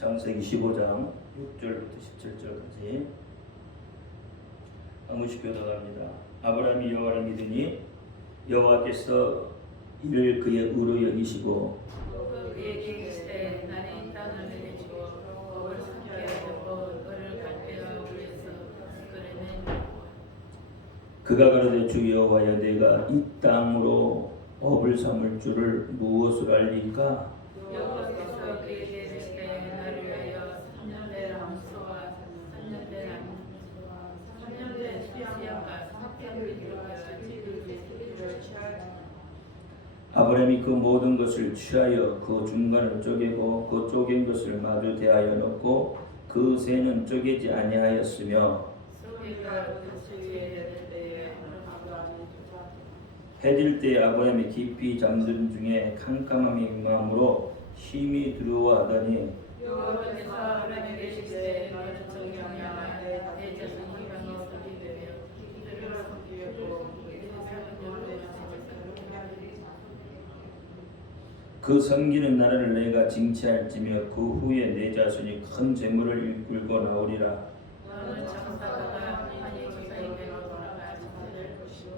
창세기 15장 6절부터 17절까지 한 번씩 교독합니다. 아브라함이 여호와를 믿으니 여호와께서 이를 그의 의로 여기시고 그에게 이르시되 나는 이 땅을 내주고 법을 삼게 하였고 그를 갈대아 우리에서 그르는 그가 가로되 주 여호와여 내가 이 땅으로 업을 삼을 줄을 무엇으로 알리까? 여호와께서 그에게 이르시되 나를 위하여 3년 된 암소와 3년 된 암소와 3년 된 수양과 3개월이 들어가야 찌를 새끼를 취하라. 아브라함이 그 모든 것을 취하여 그 중간을 쪼개고 그 쪼갠 것을 마주 대하여 놓고 그 새는 쪼개지 아니하였으며 소리가 그 위에 때에 아브라함이 해질 때 아브라함이 깊이 잠든 중에 캄캄함이 임함으로 힘이 두려워하더니 여호와께서 아브라함에게 이르시되 너는 저기 아니하라 내 자손이 이방에 서게 되며 이들을 섬기려고 이 세상은 여호와의 그 섬기는 나라를 내가 징치할지며 그 후에 내 자손이 큰 재물을 이끌고 나오리라. 너는 장사가다 하나님의 조상에게로 돌아가 장사될 것이요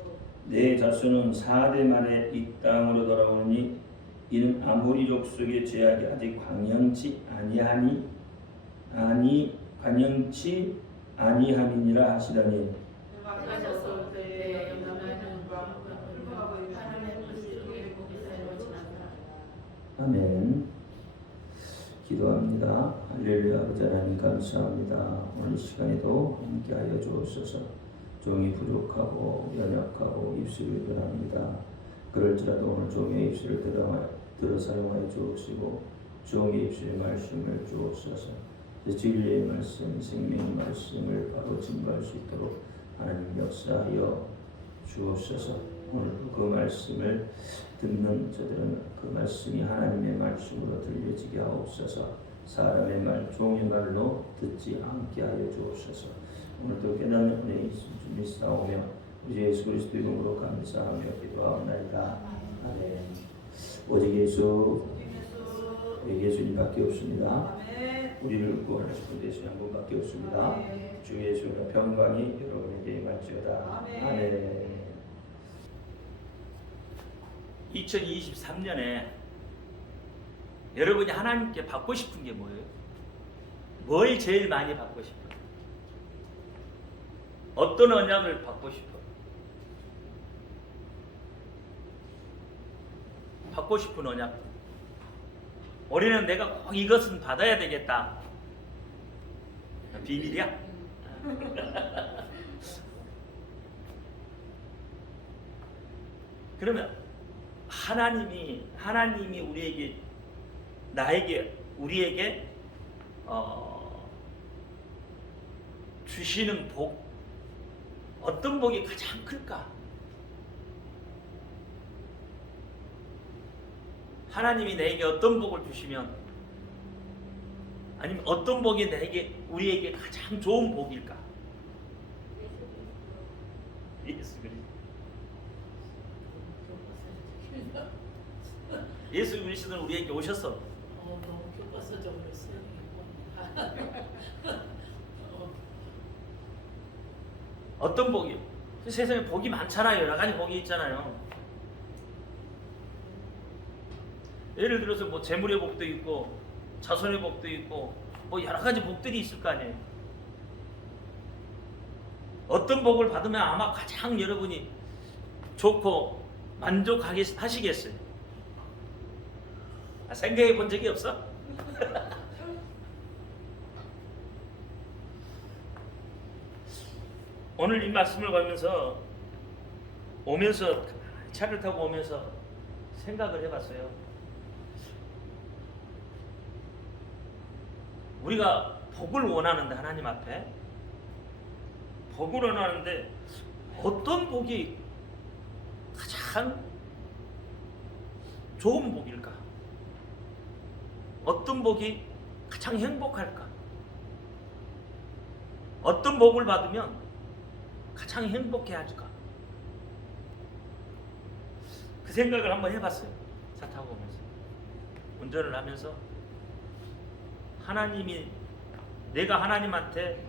내 자손은 4대 만에 이 땅으로 돌아오니 이는 아모리 족속의 죄악이 아직 관영치 아니함이니라 하시더니 가져서 올 때에 영남하는 불구하고 하나님의 뜻을 위해 복이사로 지나가라. 아멘. 기도합니다. 할렐루야. 아버지 하나님 감사합니다. 오늘 시간에도 함께하여 주옵소서. 종이 부족하고 연약하고 입술이 변합니다. 그럴지라도 오늘 종의 입술을 들어 사용하여 주옵시고 종의 입술의 말씀을 주옵소서. 진리의 말씀, 생명의 말씀을 바로 증거할 수 있도록 하나님 역사하여 주옵소서. 오늘 그 말씀을 듣는 저들은 그 말씀이 하나님의 말씀으로 들려지게 하옵소서. 사람의 말, 종의 말로 듣지 않게 하여 주옵소서. 오늘도 깨닫는 은혜 있음 믿사오며 우리 예수 그리스도 이름으로 감사하며 기도하옵나이다. 아멘. 오직 예수, 예수님밖에 없습니다. 우리를 구원하시는 예수 한 분밖에 없습니다. 주 예수의 평강이 여러분에게 임할지어다. 아멘. 2023년에 여러분이 하나님께 받고 싶은 게 뭐예요? 뭘 제일 많이 받고 싶어요? 어떤 언약을 받고 싶어요? 받고 싶은 언약. 우리는 내가 꼭 이것은 받아야 되겠다. 비밀이야? 그러면 하나님이 우리에게 주시는 복, 어떤 복이 가장 클까? 하나님이 내게 어떤 복을 주시면, 아니면 어떤 복이 우리에게 가장 좋은 복일까? 예수 그리스도. 예수 그리스도는 우리에게 오셨어. 너무 교과서적으로 쓰는 어떤 복이요? 그 세상에 복이 많잖아요. 여러 가지 복이 있잖아요. 예를 들어서 뭐 재물의 복도 있고 자손의 복도 있고 뭐 여러 가지 복들이 있을 거 아니에요. 어떤 복을 받으면 아마 가장 여러분이 좋고 만족하시겠어요? 생각해 본 적이 없어? 오늘 이 말씀을 오면서 차를 타고 오면서 생각을 해봤어요. 우리가 복을 원하는데, 하나님 앞에 복을 원하는데 어떤 복이 가장 좋은 복일까? 어떤 복이 가장 행복할까? 어떤 복을 받으면 가장 행복해 할까? 그 생각을 한번 해봤어요. 차 타고 오면서, 운전을 하면서 내가 하나님한테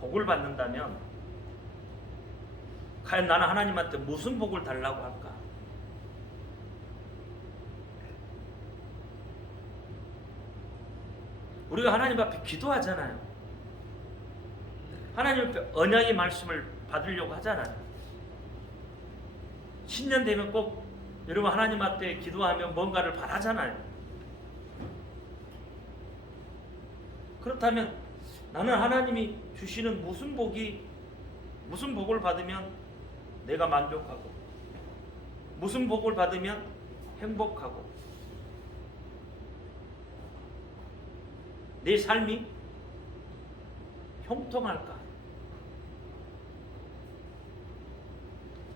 복을 받는다면 과연 나는 하나님한테 무슨 복을 달라고 할까? 우리가 하나님 앞에 기도하잖아요. 하나님 앞에 언약의 말씀을 받으려고 하잖아요. 신년 되면 꼭 여러분 하나님 앞에 기도하면 뭔가를 바라잖아요. 그렇다면 나는 하나님이 주시는 무슨 복을 받으면 내가 만족하고, 무슨 복을 받으면 행복하고, 내 삶이 형통할까?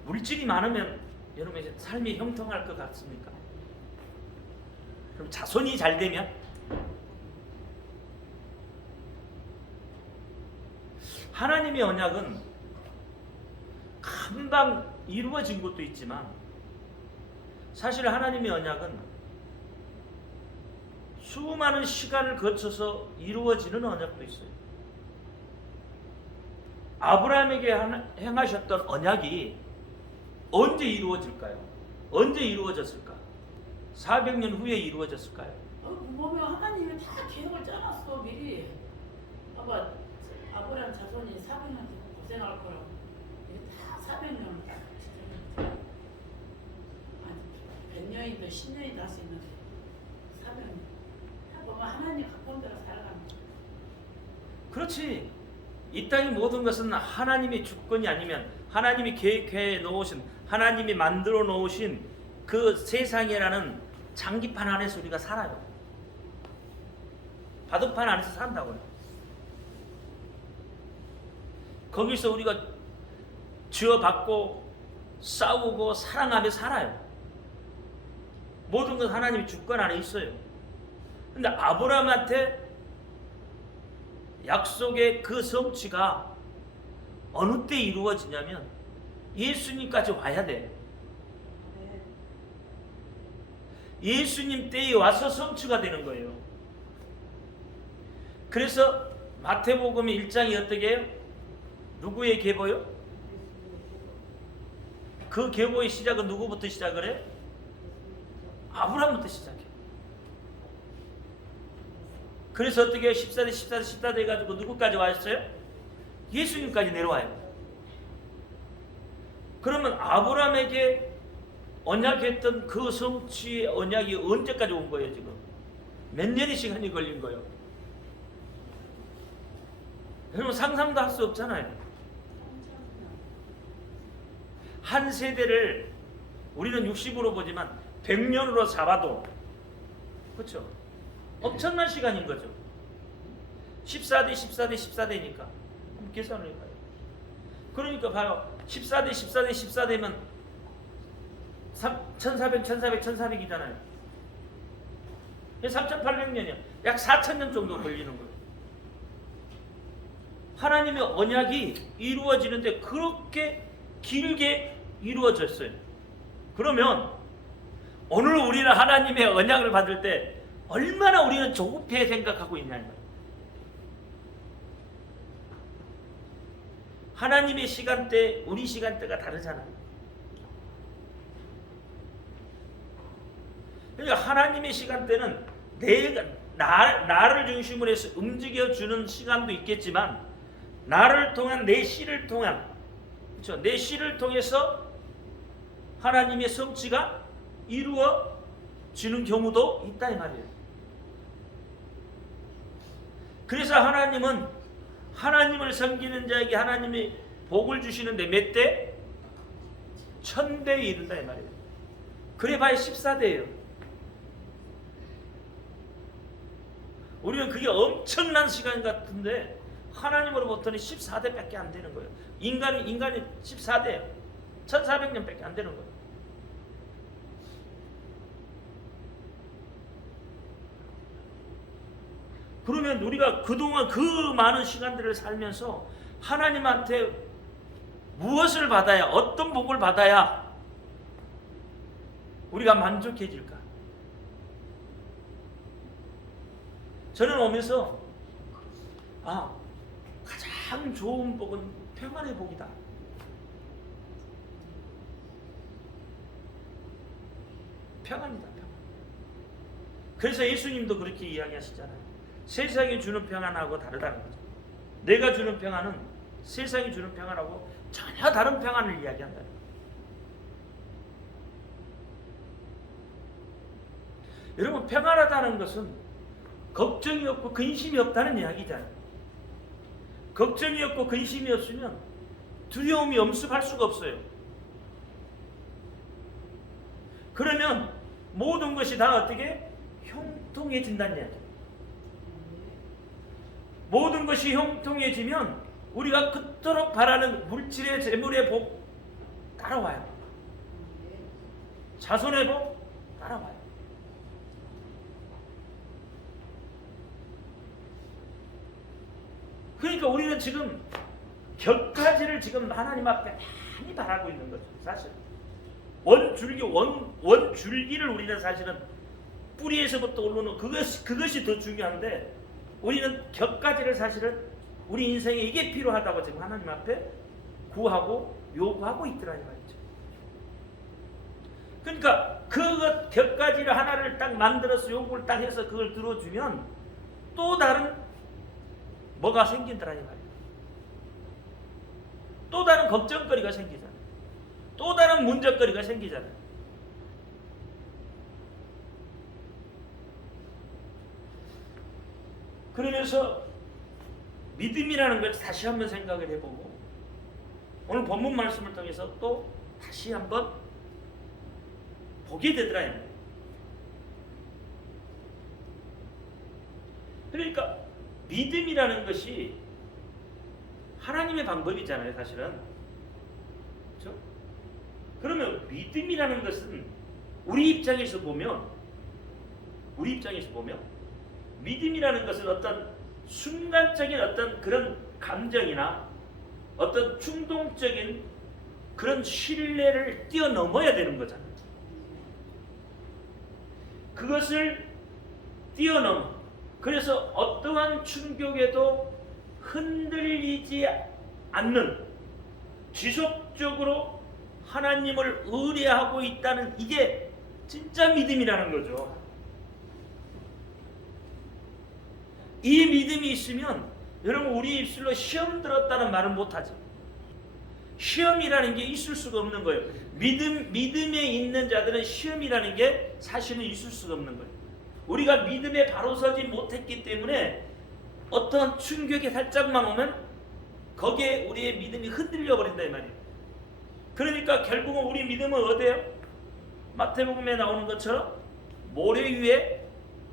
물질이 많으면 여러분 삶이 형통할 것 같습니까? 그럼 자손이 잘 되면 하나님의 언약은 금방 이루어진 것도 있지만 사실 하나님의 언약은 수많은 시간을 거쳐서 이루어지는 언약도 있어요. 아브라함에게 행하셨던 언약이 언제 이루어질까요? 언제 이루어졌을까? 400년 후에 이루어졌을까요? 보면 하나님이 다 계획을 짜놨어 미리. 봐봐, 아브라함 자손이 400년 고생할 거라고. 이게 다 400년 딱 지정했지. 아니 100년이든 10년이든 할 수 있는데 400년. 다 보면 하나님 각본대로 살아가는 거야. 그렇지. 이 땅의 모든 것은 하나님의 주권이 아니면 하나님이 계획해 놓으신, 하나님이 만들어 놓으신 그 세상이라는 장기판 안에서 우리가 살아요. 바둑판 안에서 산다고요. 거기서 우리가 지어받고 싸우고 사랑하며 살아요. 모든 건 하나님의 주권 안에 있어요. 근데 아브라함한테 약속의 그 성취가 어느 때 이루어지냐면 예수님까지 와야 돼. 예수님 때에 와서 성취가 되는 거예요. 그래서 마태복음 1장이 어떻게 해요? 누구의 계보요? 그 계보의 시작은 누구부터 시작을 해요? 아브라함부터 시작해요. 그래서 어떻게 해요? 14대 해가지고 누구까지 왔어요? 예수님까지 내려와요. 그러면 아브라함에게 언약했던 그 성취의 언약이 언제까지 온 거예요 지금? 몇 년의 시간이 걸린 거예요? 여러분 상상도 할 수 없잖아요. 한 세대를 우리는 60으로 보지만 100년으로 잡아도 그렇죠? 엄청난 시간인 거죠. 14대니까 계산을 해봐요. 그러니까 봐요. 14대면 1400이잖아요. 3800년이야. 약 4000년 정도 걸리는 거예요. 하나님의 언약이 이루어지는데 그렇게 길게 이루어졌어요. 그러면 오늘 우리는 하나님의 언약을 받을 때 얼마나 우리는 조급해 생각하고 있냐는 거예요. 하나님의 시간대, 우리 시간대가 다르잖아요. 그러니까 하나님의 시간대는 나를 중심으로 해서 움직여주는 시간도 있겠지만 나를 통한 내 씨를 통한 그렇죠? 내 씨를 통해서 하나님의 성취가 이루어지는 경우도 있다 이 말이에요. 그래서 하나님은 하나님을 섬기는 자에게 하나님이 복을 주시는데 몇 대? 1000대에 이른다 이 말이에요. 그래 봐야 14대예요. 우리는 그게 엄청난 시간 같은데 하나님으로부터는 14대밖에 안 되는 거예요. 인간이 14대 1400년밖에 안 되는 거예요. 그러면 우리가 그동안 그 많은 시간들을 살면서 하나님한테 무엇을 받아야, 어떤 복을 받아야 우리가 만족해질까? 저는 오면서 가장 좋은 복은 평안의 복이다. 평안이다, 평안. 그래서 예수님도 그렇게 이야기하시잖아요. 세상이 주는 평안하고 다르다는 거죠. 내가 주는 평안은 세상이 주는 평안하고 전혀 다른 평안을 이야기한다는 거예요. 여러분, 평안하다는 것은 걱정이 없고 근심이 없다는 이야기잖아요. 걱정이 없고 근심이 없으면 두려움이 엄습할 수가 없어요. 그러면 모든 것이 다 어떻게 형통해진다는 이야기예요. 모든 것이 형통해지면 우리가 그토록 바라는 물질의 재물의 복 따라와요. 자손의 복 따라와요. 그러니까 우리는 지금 격가지를 지금 하나님 앞에 많이 바라고 있는 거죠. 사실 원줄기를 우리는 사실은 뿌리에서부터 오르는 그것이 더 중요한데, 우리는 격가지를 사실은 우리 인생에 이게 필요하다고 지금 하나님 앞에 구하고 요구하고 있더라는 말이죠. 그러니까 그 격가지를 하나를 딱 만들어서 요구를 딱 해서 그걸 들어주면 또 다른 뭐가 생긴다는 말이에요. 또 다른 걱정거리가 생기잖아요. 또 다른 문제거리가 생기잖아요. 그러면서 믿음이라는 걸 다시 한번 생각을 해보고, 오늘 본문 말씀을 통해서 또 다시 한번 보게 되더라요. 그러니까 믿음이라는 것이 하나님의 방법이잖아요, 사실은. 그렇죠? 그러면 믿음이라는 것은 우리 입장에서 보면 믿음이라는 것은 어떤 순간적인 어떤 그런 감정이나 어떤 충동적인 그런 신뢰를 뛰어넘어야 되는 거잖아요. 그것을 뛰어넘어. 그래서 어떠한 충격에도 흔들리지 않는, 지속적으로 하나님을 의뢰하고 있다는, 이게 진짜 믿음이라는 거죠. 이 믿음이 있으면 여러분, 우리 입술로 시험 들었다는 말은 못하죠. 시험이라는 게 있을 수가 없는 거예요. 믿음에 있는 자들은 시험이라는 게 사실은 있을 수가 없는 거예요. 우리가 믿음에 바로 서지 못했기 때문에 어떤 충격이 살짝만 오면 거기에 우리의 믿음이 흔들려 버린다, 이 말이에요. 그러니까 결국은 우리 믿음은 어디예요? 마태복음에 나오는 것처럼 모래 위에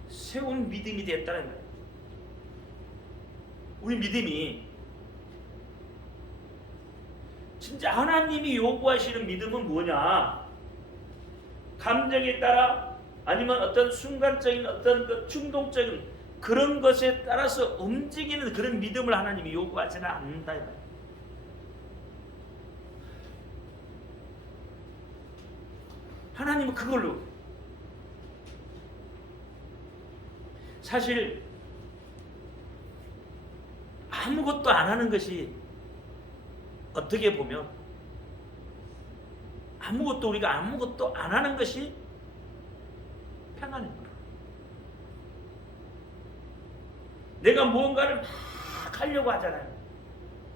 세운 믿음이 됐다는 거예요. 우리 믿음이 진짜 하나님이 요구하시는 믿음은 뭐냐? 감정에 따라, 아니면 어떤 순간적인 어떤 그 충동적인 그런 것에 따라서 움직이는 그런 믿음을 하나님이 요구하지는 않는다, 이 말이에요. 하나님은 그걸로, 사실 아무것도 안 하는 것이, 어떻게 보면 우리가 아무것도 안 하는 것이 평안인 거예요. 내가 무언가를 막 하려고 하잖아요.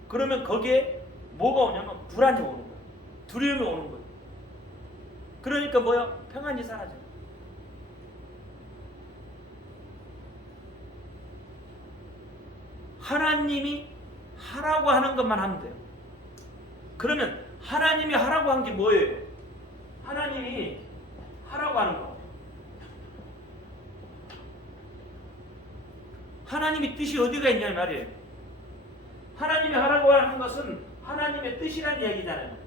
그러면 거기에 뭐가 오냐면 불안이 오는 거예요. 두려움이 오는 거예요. 그러니까 뭐야? 평안이 사라져요. 하나님이 하라고 하는 것만 하면 돼요. 그러면 하나님이 하라고 한 게 뭐예요? 하나님이 하라고 하는 거, 하나님의 뜻이 어디가 있냐 이 말이에요. 하나님이 하라고 하는 것은 하나님의 뜻이라는 이야기잖아요.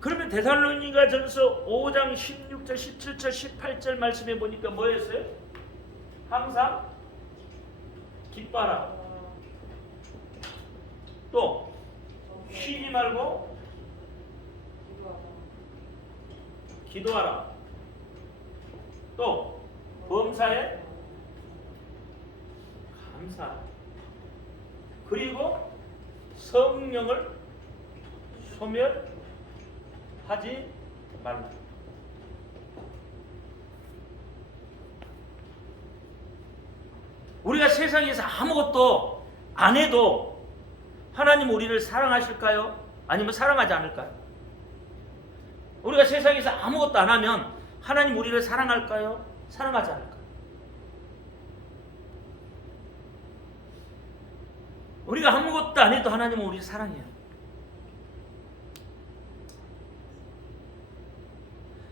그러면 데살로니가전서 5장 16절, 17절, 18절 말씀에 보니까 뭐였어요? 항상 기뻐하라. 또 쉬지 말고 기도하라. 또 범사에 감사. 그리고 성령을 소멸하지 말라. 우리가 세상에서 아무것도 안 해도 하나님 우리를 사랑하실까요? 아니면 사랑하지 않을까요? 우리가 세상에서 아무것도 안 하면 하나님 우리를 사랑할까요? 사랑하지 않을까요? 우리가 아무것도 안 해도 하나님은 우리를 사랑해요.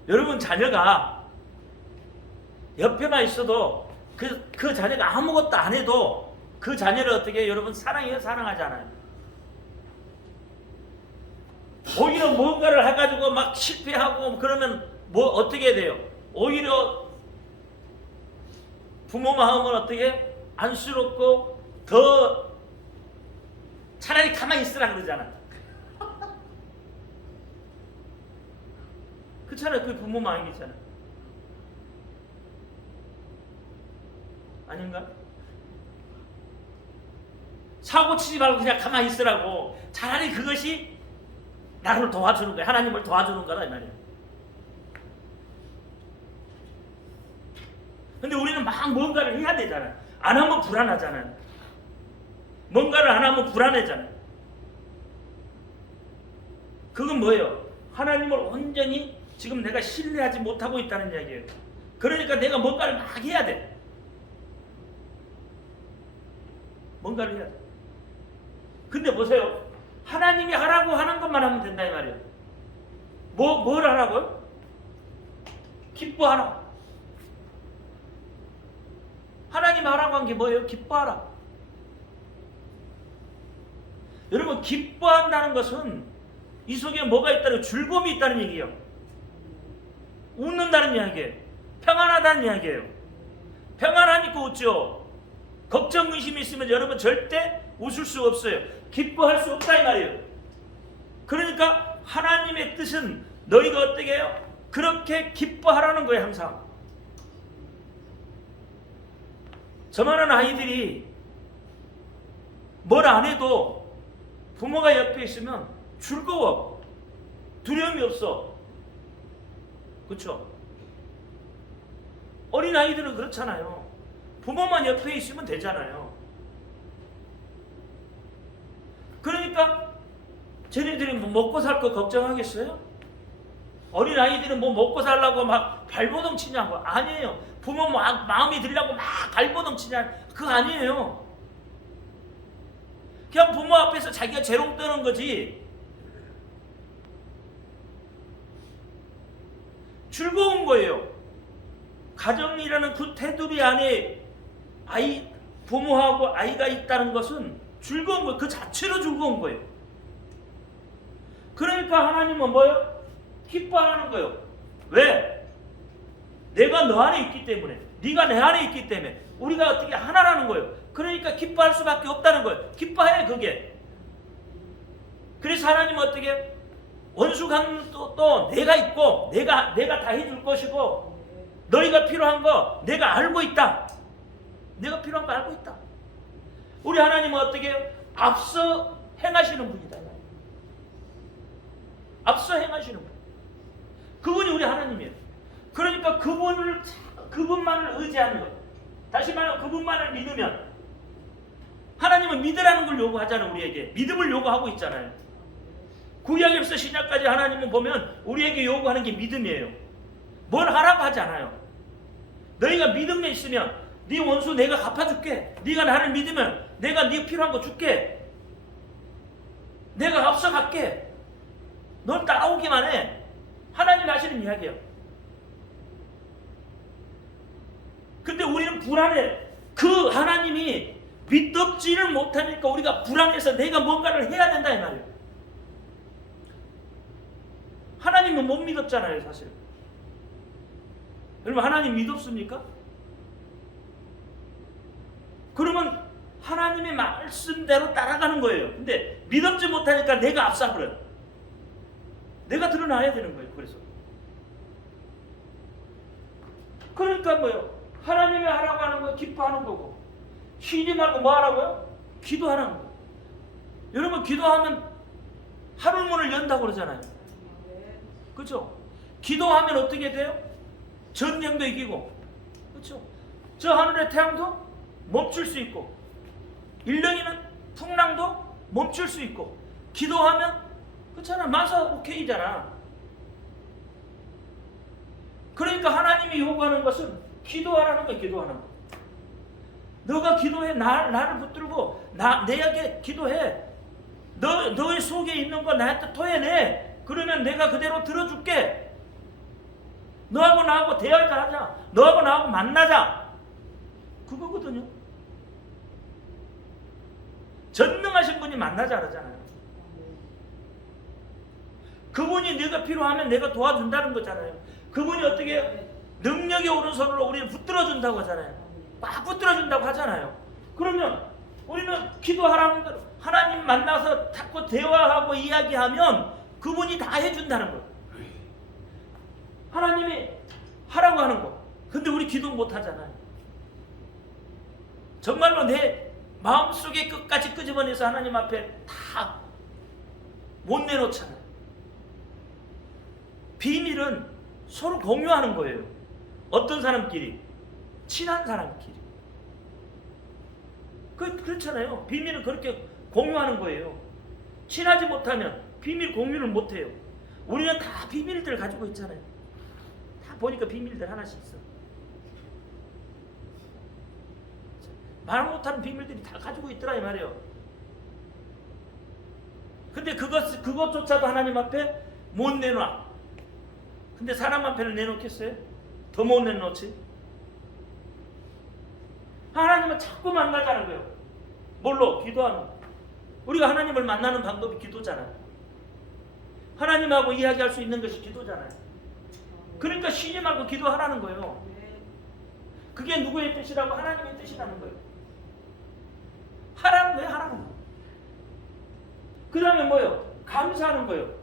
여러분 자녀가 옆에만 있어도 그 자녀가 아무것도 안 해도 그 자녀를 어떻게 해요? 여러분 사랑해요? 사랑하지 않아요? 오히려 뭔가를 해가지고 막 실패하고 그러면 뭐 어떻게 돼요? 오히려 부모 마음은 어떻게 안쓰럽고 더 차라리 가만히 있으라 그러잖아. 그렇잖아요. 그게 부모 마음이잖아. 아닌가? 사고 치지 말고 그냥 가만히 있으라고. 차라리 그것이 나를 도와주는 거야. 하나님을 도와주는 거다 이 말이야. 근데 우리는 막 뭔가를 해야 되잖아. 안 하면 불안하잖아요. 뭔가를 안 하면 불안해잖아요. 그건 뭐예요? 하나님을 온전히 지금 내가 신뢰하지 못하고 있다는 이야기예요. 그러니까 내가 뭔가를 막 해야 돼. 뭔가를 해야 돼. 근데 보세요. 하나님이 하라고 하는 것만 하면 된다 이 말이에요. 뭘 하라고요? 기뻐하라. 하나님 하라고 한 게 뭐예요? 기뻐하라. 여러분 기뻐한다는 것은 이 속에 뭐가 있다는 즐거움이 있다는 얘기예요. 웃는다는 이야기예요. 평안하다는 이야기예요. 평안하니까 웃죠. 걱정 의심이 있으면 여러분 절대 웃을 수 없어요. 기뻐할 수 없다 이 말이에요. 그러니까 하나님의 뜻은 너희가 어떻게 해요? 그렇게 기뻐하라는 거예요. 항상 저만한 아이들이 뭘 안 해도 부모가 옆에 있으면 즐거워. 두려움이 없어. 그렇죠? 어린 아이들은 그렇잖아요. 부모만 옆에 있으면 되잖아요. 그러니까 쟤네들이 뭐 먹고 살 거 걱정하겠어요? 어린 아이들은 뭐 먹고 살라고 막 발버둥 치냐고. 아니에요. 부모 마음이 들려고 막 발버둥 치냐. 그거 아니에요. 그냥 부모 앞에서 자기가 재롱 떠는 거지. 즐거운 거예요. 가정이라는 그 테두리 안에 부모하고 아이가 있다는 것은 즐거운 거예요. 그 자체로 즐거운 거예요. 그러니까 하나님은 뭐예요? 기뻐하는 거예요. 왜? 내가 너 안에 있기 때문에, 네가 내 안에 있기 때문에 우리가 어떻게 하나라는 거예요. 그러니까 기뻐할 수밖에 없다는 거예요. 기뻐해 그게. 그래서 하나님은 어떻게 원수 강도 내가 있고 내가 다 해줄 것이고 너희가 필요한 거 내가 알고 있다. 내가 필요한 거 알고 있다. 우리 하나님은 어떻게 해요? 앞서 행하시는 분이다. 앞서 행하시는 분. 그분이 우리 하나님이에요. 그러니까 그분만을 의지하는 것. 다시 말하면 그분만을 믿으면 하나님은 믿으라는 걸 요구하잖아요. 우리에게 믿음을 요구하고 있잖아요. 구약에서 신약까지 하나님은 보면 우리에게 요구하는 게 믿음이에요. 뭘 하라고 하지 않아요. 너희가 믿음에 있으면 네 원수 내가 갚아줄게. 네가 나를 믿으면 내가 네 필요한 거 줄게. 내가 앞서갈게. 넌 따라오기만 해. 하나님 하시는 이야기예요. 근데 우리는 불안해. 그 하나님이 믿지를 못하니까 우리가 불안해서 내가 뭔가를 해야 된다 이 말이에요. 하나님은 못 믿었잖아요 사실. 여러분 하나님 믿었습니까? 그러면 하나님의 말씀대로 따라가는 거예요. 근데 믿지 못하니까 내가 앞서버려요. 내가 드러나야 되는 거예요. 그래서 그러니까 뭐요? 하나님이 하라고 하는 거 기뻐하는 거고, 쉬지 말고 뭐 하라고요? 기도하는 거. 여러분 기도하면 하늘문을 연다고 그러잖아요. 그렇죠? 기도하면 어떻게 돼요? 전쟁도 이기고, 그렇죠? 저 하늘의 태양도 멈출 수 있고, 일렁이는 풍랑도 멈출 수 있고, 기도하면 그렇잖아. 마사 오케이잖아. 그러니까 하나님이 요구하는 것은 기도하라는 거야. 기도하는 거. 너가 기도해. 나를 붙들고 내에게 기도해. 너의 속에 있는 거 나한테 토해내. 그러면 내가 그대로 들어줄게. 너하고 나하고 대화를 하자. 너하고 나하고 만나자. 그거거든요. 전능하신 분이 만나자 그러잖아요. 그분이 네가 필요하면 내가 도와준다는 거잖아요. 그분이 어떻게 해요? 능력의 오른손으로 우리를 붙들어준다고 하잖아요. 막 붙들어준다고 하잖아요. 그러면 우리는 기도하라는 거, 하나님 만나서 자꾸 대화하고 이야기하면 그분이 다 해준다는 거예요. 하나님이 하라고 하는 거. 근데 우리 기도 못 하잖아요. 정말로 내 마음속에 끝까지 끄집어내서 하나님 앞에 다 못 내놓잖아요. 비밀은 서로 공유하는 거예요. 어떤 사람끼리? 친한 사람끼리. 그렇잖아요. 비밀은 그렇게 공유하는 거예요. 친하지 못하면 비밀 공유를 못해요. 우리는 다 비밀들 가지고 있잖아요. 다 보니까 비밀들 하나씩 있어. 말 못하는 비밀들이 다 가지고 있더라 이 말이에요. 근데 그것조차도 하나님 앞에 못 내놔. 근데 사람 앞에는 내놓겠어요? 더 못 내놓지. 하나님은 자꾸 만나자는 거예요. 뭘로? 기도하는 거. 우리가 하나님을 만나는 방법이 기도잖아요. 하나님하고 이야기할 수 있는 것이 기도잖아요. 그러니까 쉬지 말고 기도하라는 거예요. 그게 누구의 뜻이라고? 하나님의 뜻이라는 거예요. 하라는 거예요. 하라는 거예요. 그 다음에 뭐예요? 감사하는 거예요.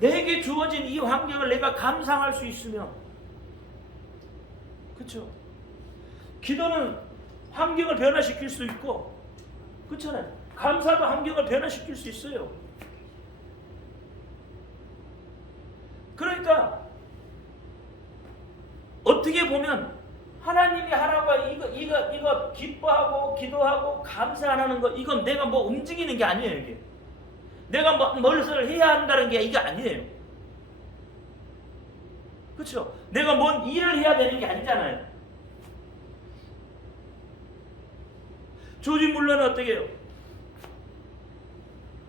내게 주어진 이 환경을 내가 감상할 수 있으면, 그렇죠? 기도는 환경을 변화시킬 수 있고, 그렇잖아요. 감사도 환경을 변화시킬 수 있어요. 그러니까 어떻게 보면 하나님이 하라고 이거 기뻐하고 기도하고 감사 안 하는 거, 이건 내가 뭐 움직이는 게 아니에요. 이게 내가 뭐 뭘를 해야 한다는 게 이게 아니에요. 그렇죠? 내가 뭔 일을 해야 되는 게 아니잖아요. 조지 물러는 어떻게 해요?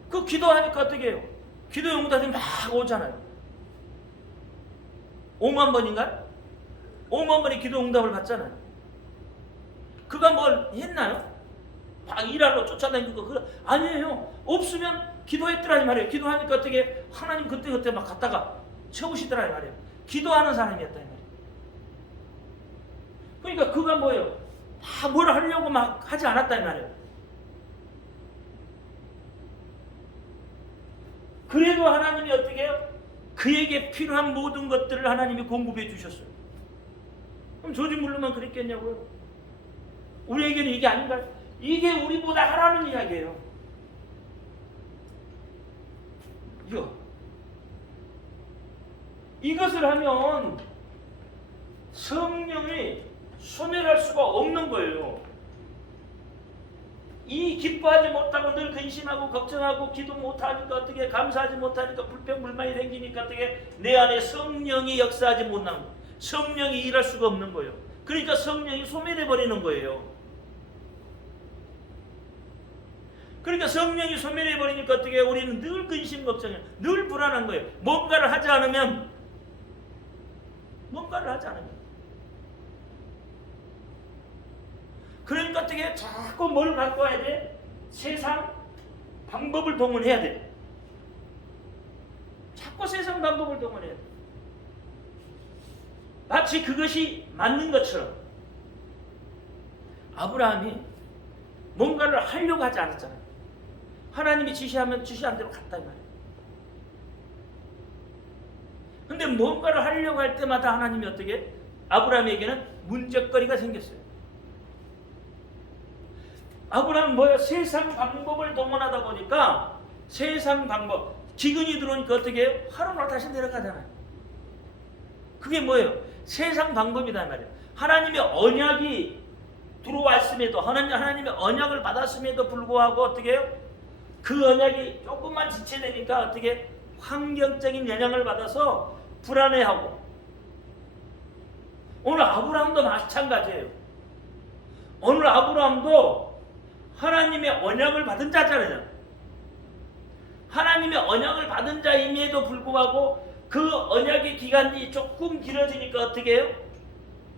그 기도하니까 어떻게 해요? 기도 응답이 막 오잖아요. 5만 번인가요? 5만 번의 기도 응답을 받잖아요. 그가 뭘 했나요? 막 일하러 쫓아다니고 그거 아니에요. 없으면 기도했더라 이 말이에요. 기도하니까 어떻게 하나님 그때 막 갔다가 채우시더라 이 말이에요. 기도하는 사람이었다 이 말이에요. 그러니까 그가 뭐예요? 다 뭘 하려고 막 하지 않았다 이 말이에요. 그래도 하나님이 어떻게 해요? 그에게 필요한 모든 것들을 하나님이 공급해 주셨어요. 그럼 조지 물러만 그랬겠냐고요? 우리에게는 이게 아닌가요? 이게 우리보다 하라는 이야기예요. 이것을 하면 성령이 소멸할 수가 없는 거예요. 이 기뻐하지 못하고 늘 근심하고 걱정하고 기도 못하니까 어떻게 감사하지 못하니까 불평불만이 생기니까 어떻게 내 안에 성령이 역사하지 못하는 거예요. 성령이 일할 수가 없는 거예요. 그러니까 성령이 소멸해 버리는 거예요. 그러니까 성령이 소멸해 버리니까 어떻게 우리는 늘 근심 걱정해, 늘 불안한 거예요. 뭔가를 하지 않으면 그러니까 어떻게 자꾸 뭘 갖고 와야 돼? 세상 방법을 동원해야 돼. 자꾸 세상 방법을 동원해야 돼. 마치 그것이 맞는 것처럼 아브라함이 뭔가를 하려고 하지 않았잖아요. 하나님이 지시하면 지시한 대로 갔다 이 말이에요. 근데 뭔가를 하려고 할 때마다 하나님이 어떻게 아브라함에게는 문제거리가 생겼어요. 아브라함은 뭐예요? 세상 방법을 동원하다 보니까 세상 방법, 기근이 들어오니까 어떻게 해요? 하루만 다시 내려가잖아요. 그게 뭐예요? 세상 방법이다 말이에요. 하나님의 언약이 들어왔음에도, 하나님의 언약을 받았음에도 불구하고 어떻게 해요? 그 언약이 조금만 지체되니까 어떻게 해요? 환경적인 영향을 받아서 불안해하고. 오늘 아브라함도 마찬가지예요. 오늘 아브라함도 하나님의 언약을 받은 자잖아요. 하나님의 언약을 받은 자임에도 불구하고 그 언약의 기간이 조금 길어지니까 어떻게 해요?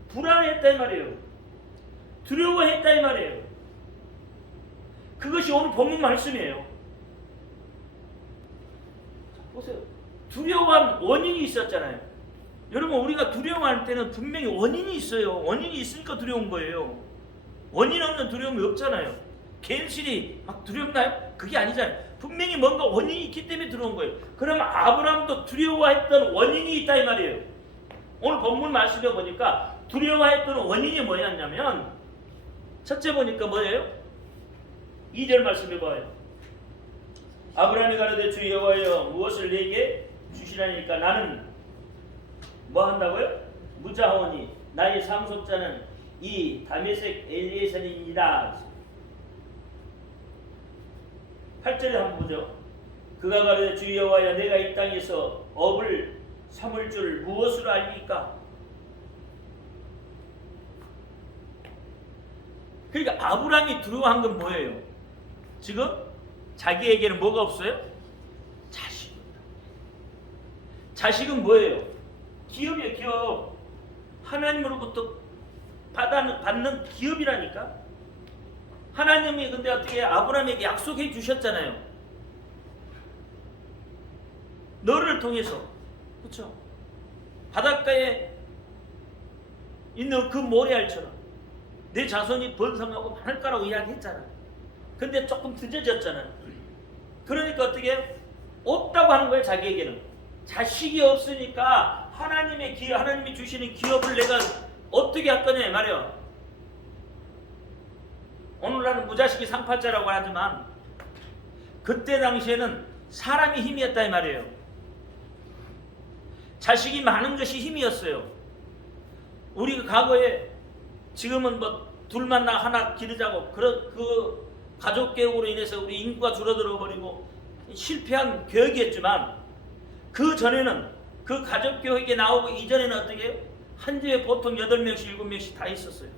불안했다 이 말이에요. 두려워했다 이 말이에요. 그것이 오늘 본문 말씀이에요. 보세요. 두려워한 원인이 있었잖아요. 여러분, 우리가 두려워할 때는 분명히 원인이 있어요. 원인이 있으니까 두려운 거예요. 원인 없는 두려움이 없잖아요. 괜시리 막 두렵나요? 그게 아니잖아요. 분명히 뭔가 원인이 있기 때문에 들어온 거예요. 그러면 아브라함도 두려워했던 원인이 있다 이 말이에요. 오늘 본문 말씀에 보니까 두려워했던 원인이 뭐였냐면, 첫째 보니까 뭐예요? 2절 말씀해 봐요. 아브라함이 가로되 주 여호와여 무엇을 내게 주시라니까 나는 뭐 한다고요? 무자하오니 나의 상속자는 이 다메섹 엘리에셀이니라. 8절에 한번 보죠. 그가 가로되 주 여호와여 내가 이 땅에서 업을 삼을 줄 무엇으로 알리까? 그러니까 아브라함이 두려워한 건 뭐예요? 지금 자기에게는 뭐가 없어요? 자식입니다. 자식은 뭐예요? 기업이에요. 기업. 하나님으로부터 받는 기업이라니까. 하나님이 근데 어떻게 아브라함에게 약속해 주셨잖아요. 너를 통해서, 그렇죠? 바닷가에 있는 그 모래알처럼 내 자손이 번성하고 많을 거라고 이야기했잖아. 근데 조금 늦어졌잖아요. 그러니까 어떻게 없다고 하는 거예요. 자기에게는 자식이 없으니까 하나님이 주시는 기업을 내가 어떻게 할 거냐 말이에요. 오늘날은 무자식이 상팔자라고 하지만 그때 당시에는 사람이 힘이었다 이 말이에요. 자식이 많은 것이 힘이었어요. 우리 과거에 지금은 뭐 둘만 나 하나 기르자고 그 가족 계획으로 인해서 우리 인구가 줄어들어 버리고 실패한 교육이었지만, 그 전에는 그 가족 교육이 나오고 이전에는 어떻게 해요? 한 집에 보통 8명씩 7명씩 다 있었어요.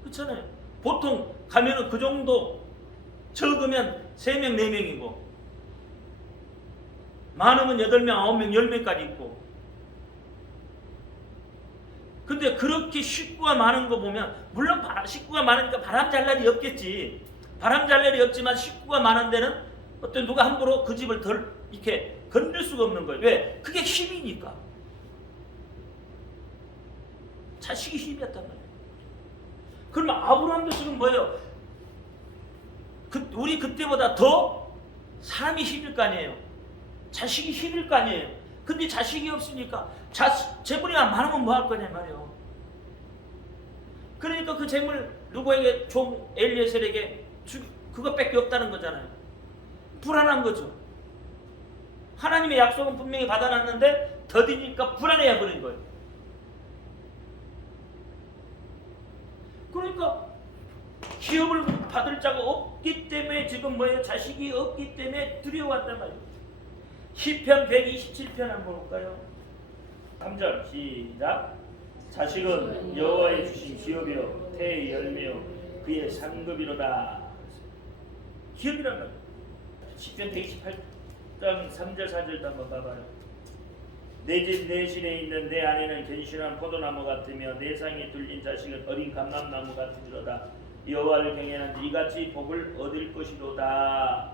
그렇잖아요. 보통 가면은 그 정도, 적으면 3명 4명이고 많으면 8명 9명 10명까지 있고. 근데 그렇게 식구가 많은 거 보면, 물론 식구가 많으니까 바람 잘 날이 없겠지. 바람 잘 날이 없지만 식구가 많은 데는 어떤 누가 함부로 그 집을 덜 이렇게 건들 수가 없는 거예요. 왜? 그게 힘이니까. 자식이 힘이었단 말이에요. 그러면 아브라함도 지금 뭐예요? 우리 그때보다 더 사람이 힘일 거 아니에요. 자식이 힘일 거 아니에요. 근데 자식이 없으니까 재물이 많으면 뭐 할 거냐 말이에요. 그러니까 그 재물 누구에게, 종 엘리에셀에게 그것밖에 없다는 거잖아요. 불안한 거죠. 하나님의 약속은 분명히 받아놨는데 더디니까 불안해야 버린 거예요. 그러니까 기업을 받을 자가 없기 때문에 지금 뭐예요? 자식이 없기 때문에 두려워한단 말이에요. 시편 127편 한번 볼까요? 3절 시작. 자식은 여호와의 주신 기업이요 태의 열매요 그의 상급이로다. 기업이란 말이에요. 시편 128장 3절 4절도 한번 봐봐요. 내 집 내 실에 있는 내 아내는 견실한 포도나무 같으며 내 상에 둘린 자식은 어린 감람나무 같으리로다. 여호와를 경외하는 이같이 복을 얻을 것이로다.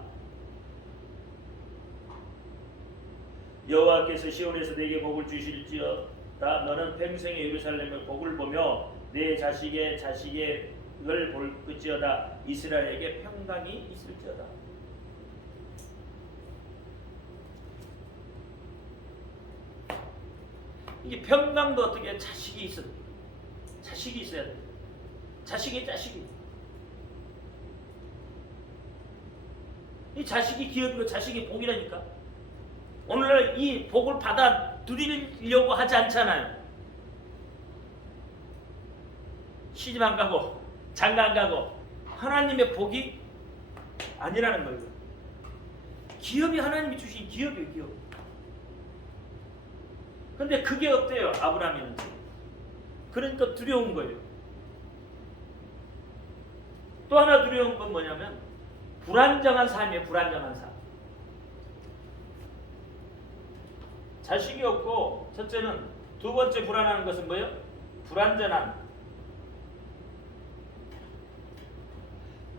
여호와께서 시온에서 내게 복을 주실지어다. 너는 평생의 예루살렘을 복을 보며 내 자식의 자식을 볼 것이어다. 이스라엘에게 평강이 있을지어다. 이게 평강도 어떻게 자식이 있어야 돼. 자식이. 이 자식이 기업이고 자식이 복이라니까. 오늘날 이 복을 받아 누리려고 하지 않잖아요. 시집 안 가고 장가 안 가고 하나님의 복이 아니라는 거예요. 기업이 하나님이 주신 기업이에요. 기업. 근데 그게 없대요. 아브라함에는. 그러니까 두려운 거예요. 또 하나 두려운 건 뭐냐면 불안정한 삶이에요. 불안정한 삶. 자식이 없고 첫째는, 두 번째 불안한 것은 뭐예요? 불안전한.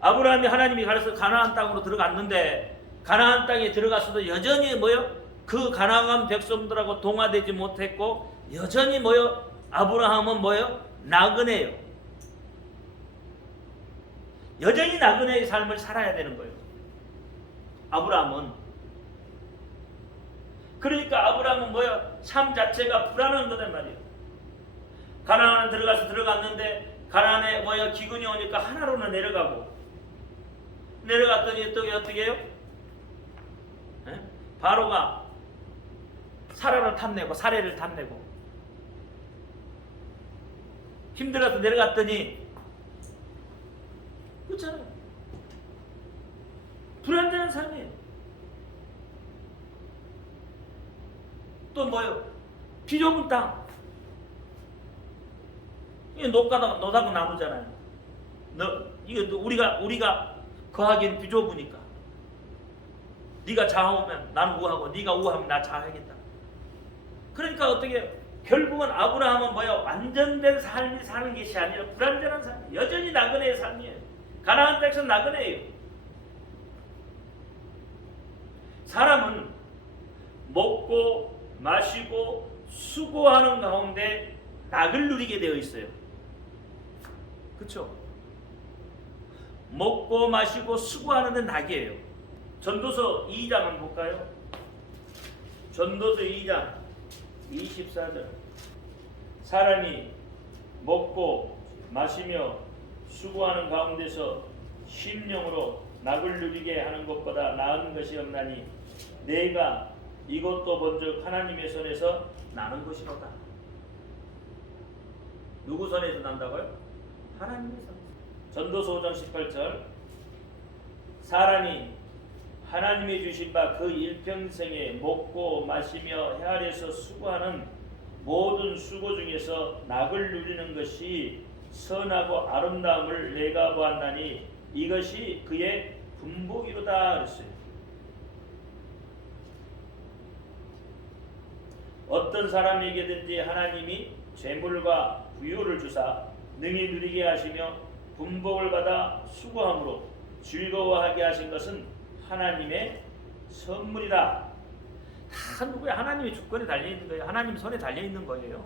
아브라함이 하나님이 가르쳐 가나안 땅으로 들어갔는데 가나안 땅에 들어갔어도 여전히 뭐요? 그 가나안 백성들하고 동화되지 못했고 여전히 뭐요? 아브라함은 뭐요? 나그네요. 여전히 나그네의 삶을 살아야 되는 거예요. 아브라함은. 그러니까 아브라함은 뭐요? 삶 자체가 불안한 거란 말이에요. 가나안에 들어갔는데 가나안에 뭐요? 기근이 오니까 하나로는 내려갔더니 또 어떻게 해요? 바로가 사라를 탐내고 사례를 탐내고 힘들어서 내려갔더니 그렇잖아요. 불안정한 삶이에요. 또 뭐요? 비 좁은 땅. 이게 노다고 나무잖아요. 이거 우리가 거하기는 비 좁으니까. 네가 좌우하면 나는 우하고 네가 우하면 나 좌하겠다. 그러니까 어떻게 결국은 아브라함은 뭐야? 완전된 삶이 사는 것이 아니라 불완전한 삶. 여전히 나그네의 삶이에요. 가나안 백성 나그네예요. 사람은 먹고 마시고 수고하는 가운데 낙을 누리게 되어 있어요. 그렇죠? 먹고 마시고 수고하는 데 낙이에요. 전도서 2장 한번 볼까요? 전도서 2장 24절. 사람이 먹고 마시며 수고하는 가운데서 심령으로 낙을 누리게 하는 것보다 나은 것이 없나니 내가 이것도 본즉 하나님의 손에서 나는 것이로다. 누구 손에서 난다고요? 하나님의 손. 전도서 5장 18절. 사람이 하나님이 주신 바 그 일평생에 먹고 마시며 해 아래서 수고하는 모든 수고 중에서 낙을 누리는 것이 선하고 아름다움을 내가 보았나니 이것이 그의 분복이로다 그랬어요. 어떤 사람에게든지 하나님이 재물과 부유를 주사 능히 누리게 하시며 분복을 받아 수고함으로 즐거워하게 하신 것은 하나님의 선물이다. 다 누구야? 하나님의 주권에 달려있는 거예요. 하나님 손에 달려있는 거예요.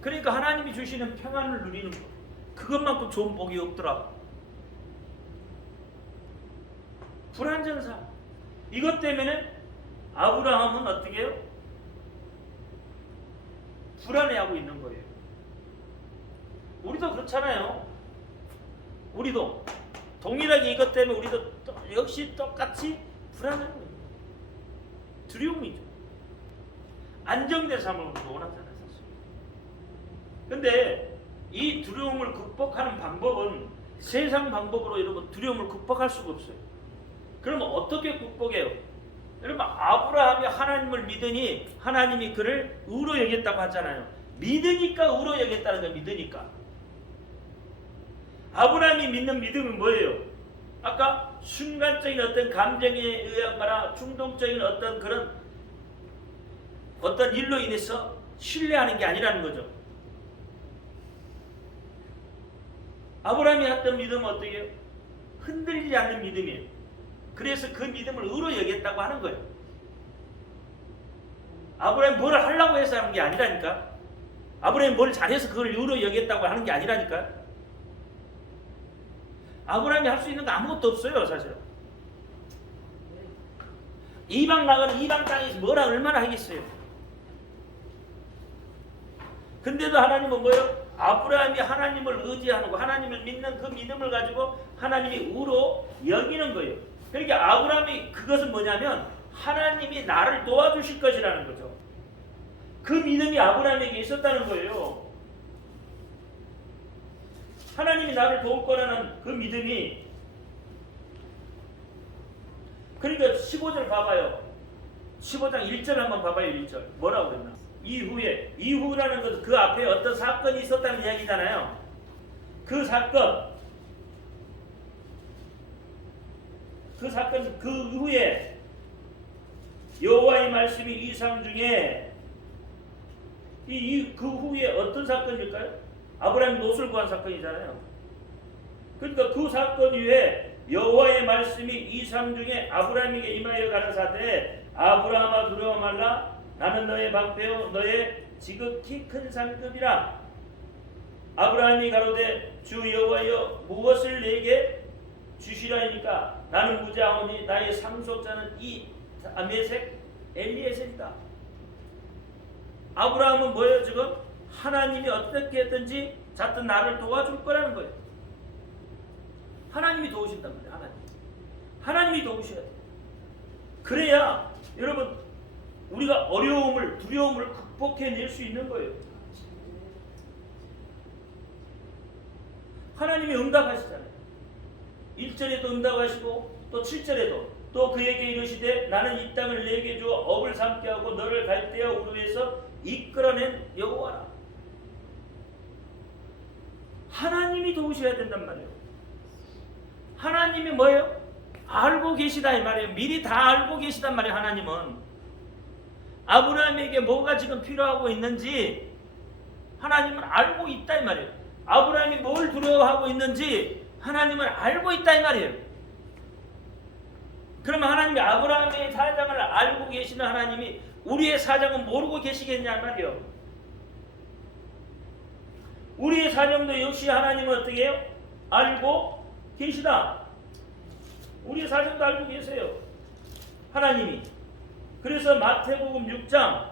그러니까 하나님이 주시는 평안을 누리는 거, 그것만큼 좋은 복이 없더라. 불안정한 삶. 이것 때문에 아브라함은 어떻게 해요? 불안해하고 있는 거예요. 우리도 그렇잖아요. 우리도 동일하게 이것 때문에 우리도 역시 똑같이 불안한 거예요. 두려움이죠. 안정된 삶을 우리도 원하잖아요. 사실. 근데 이 두려움을 극복하는 방법은 세상 방법으로 여러분 두려움을 극복할 수가 없어요. 그러면 어떻게 극복해요? 여러분 아브라함이 하나님을 믿으니 하나님이 그를 의로 여겼다고 하잖아요. 믿으니까 의로 여겼다는 거예요. 믿으니까. 아브라함이 믿는 믿음은 뭐예요? 아까 순간적인 어떤 감정에 의한 거나 충동적인 어떤 그런 어떤 일로 인해서 신뢰하는 게 아니라는 거죠. 아브라함이 했던 믿음은 어떻게 해요? 흔들리지 않는 믿음이에요. 그래서 그 믿음을 의로 여겼다고 하는 거예요. 아브라함이 뭘 하려고 해서 하는 게 아니라니까. 아브라함이 뭘 잘해서 그걸 의로 여겼다고 하는 게 아니라니까. 아브라함이 할 수 있는 거 아무것도 없어요. 사실은. 이방 나가는 이방 땅에서 뭐라 얼마나 하겠어요. 근데도 하나님은 뭐예요? 아브라함이 하나님을 의지하는 거, 하나님을 믿는 그 믿음을 가지고 하나님이 의로 여기는 거예요. 그러니까 아브라함이 그것은 뭐냐면 하나님이 나를 도와주실 것이라는 거죠. 그 믿음이 아브라함에게 있었다는 거예요. 하나님이 나를 도울 거라는 그 믿음이. 그러니까 15절 봐봐요. 15장 1절 한번 봐봐요. 1절 뭐라고 그랬나? 이후라는 것은 그 앞에 어떤 사건이 있었다는 이야기잖아요. 그 사건 그 이후에 여호와의 말씀이 이상 중에 그 후에 어떤 사건일까요? 아브라함이 노를 구한 사건이잖아요. 그러니까 그 사건 이후에 여호와의 말씀이 이상 중에 아브라함에게 임하여 가라사대 아브라함아 두려워 말라 나는 너의 방패요 너의 지극히 큰 상급이라. 아브라함이 가로되 주 여호와여 무엇을 내게 주시라니까 나는 무자하오니 나의 상속자는 이 아메색 엘리에셀이다. 아브라함은 뭐예요? 지금 하나님이 어떻게 했든지 자든 나를 도와줄 거라는 거예요. 하나님이 도우신단 말이에요. 하나님이 도우셔야 돼요. 그래야 여러분 우리가 어려움을 두려움을 극복해낼 수 있는 거예요. 하나님이 응답하시잖아요. 1절에도 응답하시고 또 7절에도 또 그에게 이르시되 나는 이 땅을 내게 주어 업을 삼게 하고 너를 갈대아 우르에서 이끌어낸 여호와라. 하나님이 도우셔야 된단 말이에요. 하나님이 뭐예요? 알고 계시다 이 말이에요. 미리 다 알고 계시단 말이에요. 하나님은 아브라함에게 뭐가 지금 필요하고 있는지 하나님은 알고 있다 이 말이에요. 아브라함이 뭘 두려워하고 있는지 하나님은 알고 있다 이 말이에요. 그러면 하나님이 아브라함의 사정을 알고 계시는 하나님이 우리의 사정은 모르고 계시겠냐 말이에요. 우리의 사정도 역시 하나님은 어떻게 해요? 알고 계시다. 우리의 사정도 알고 계세요. 하나님이. 그래서 마태복음 6장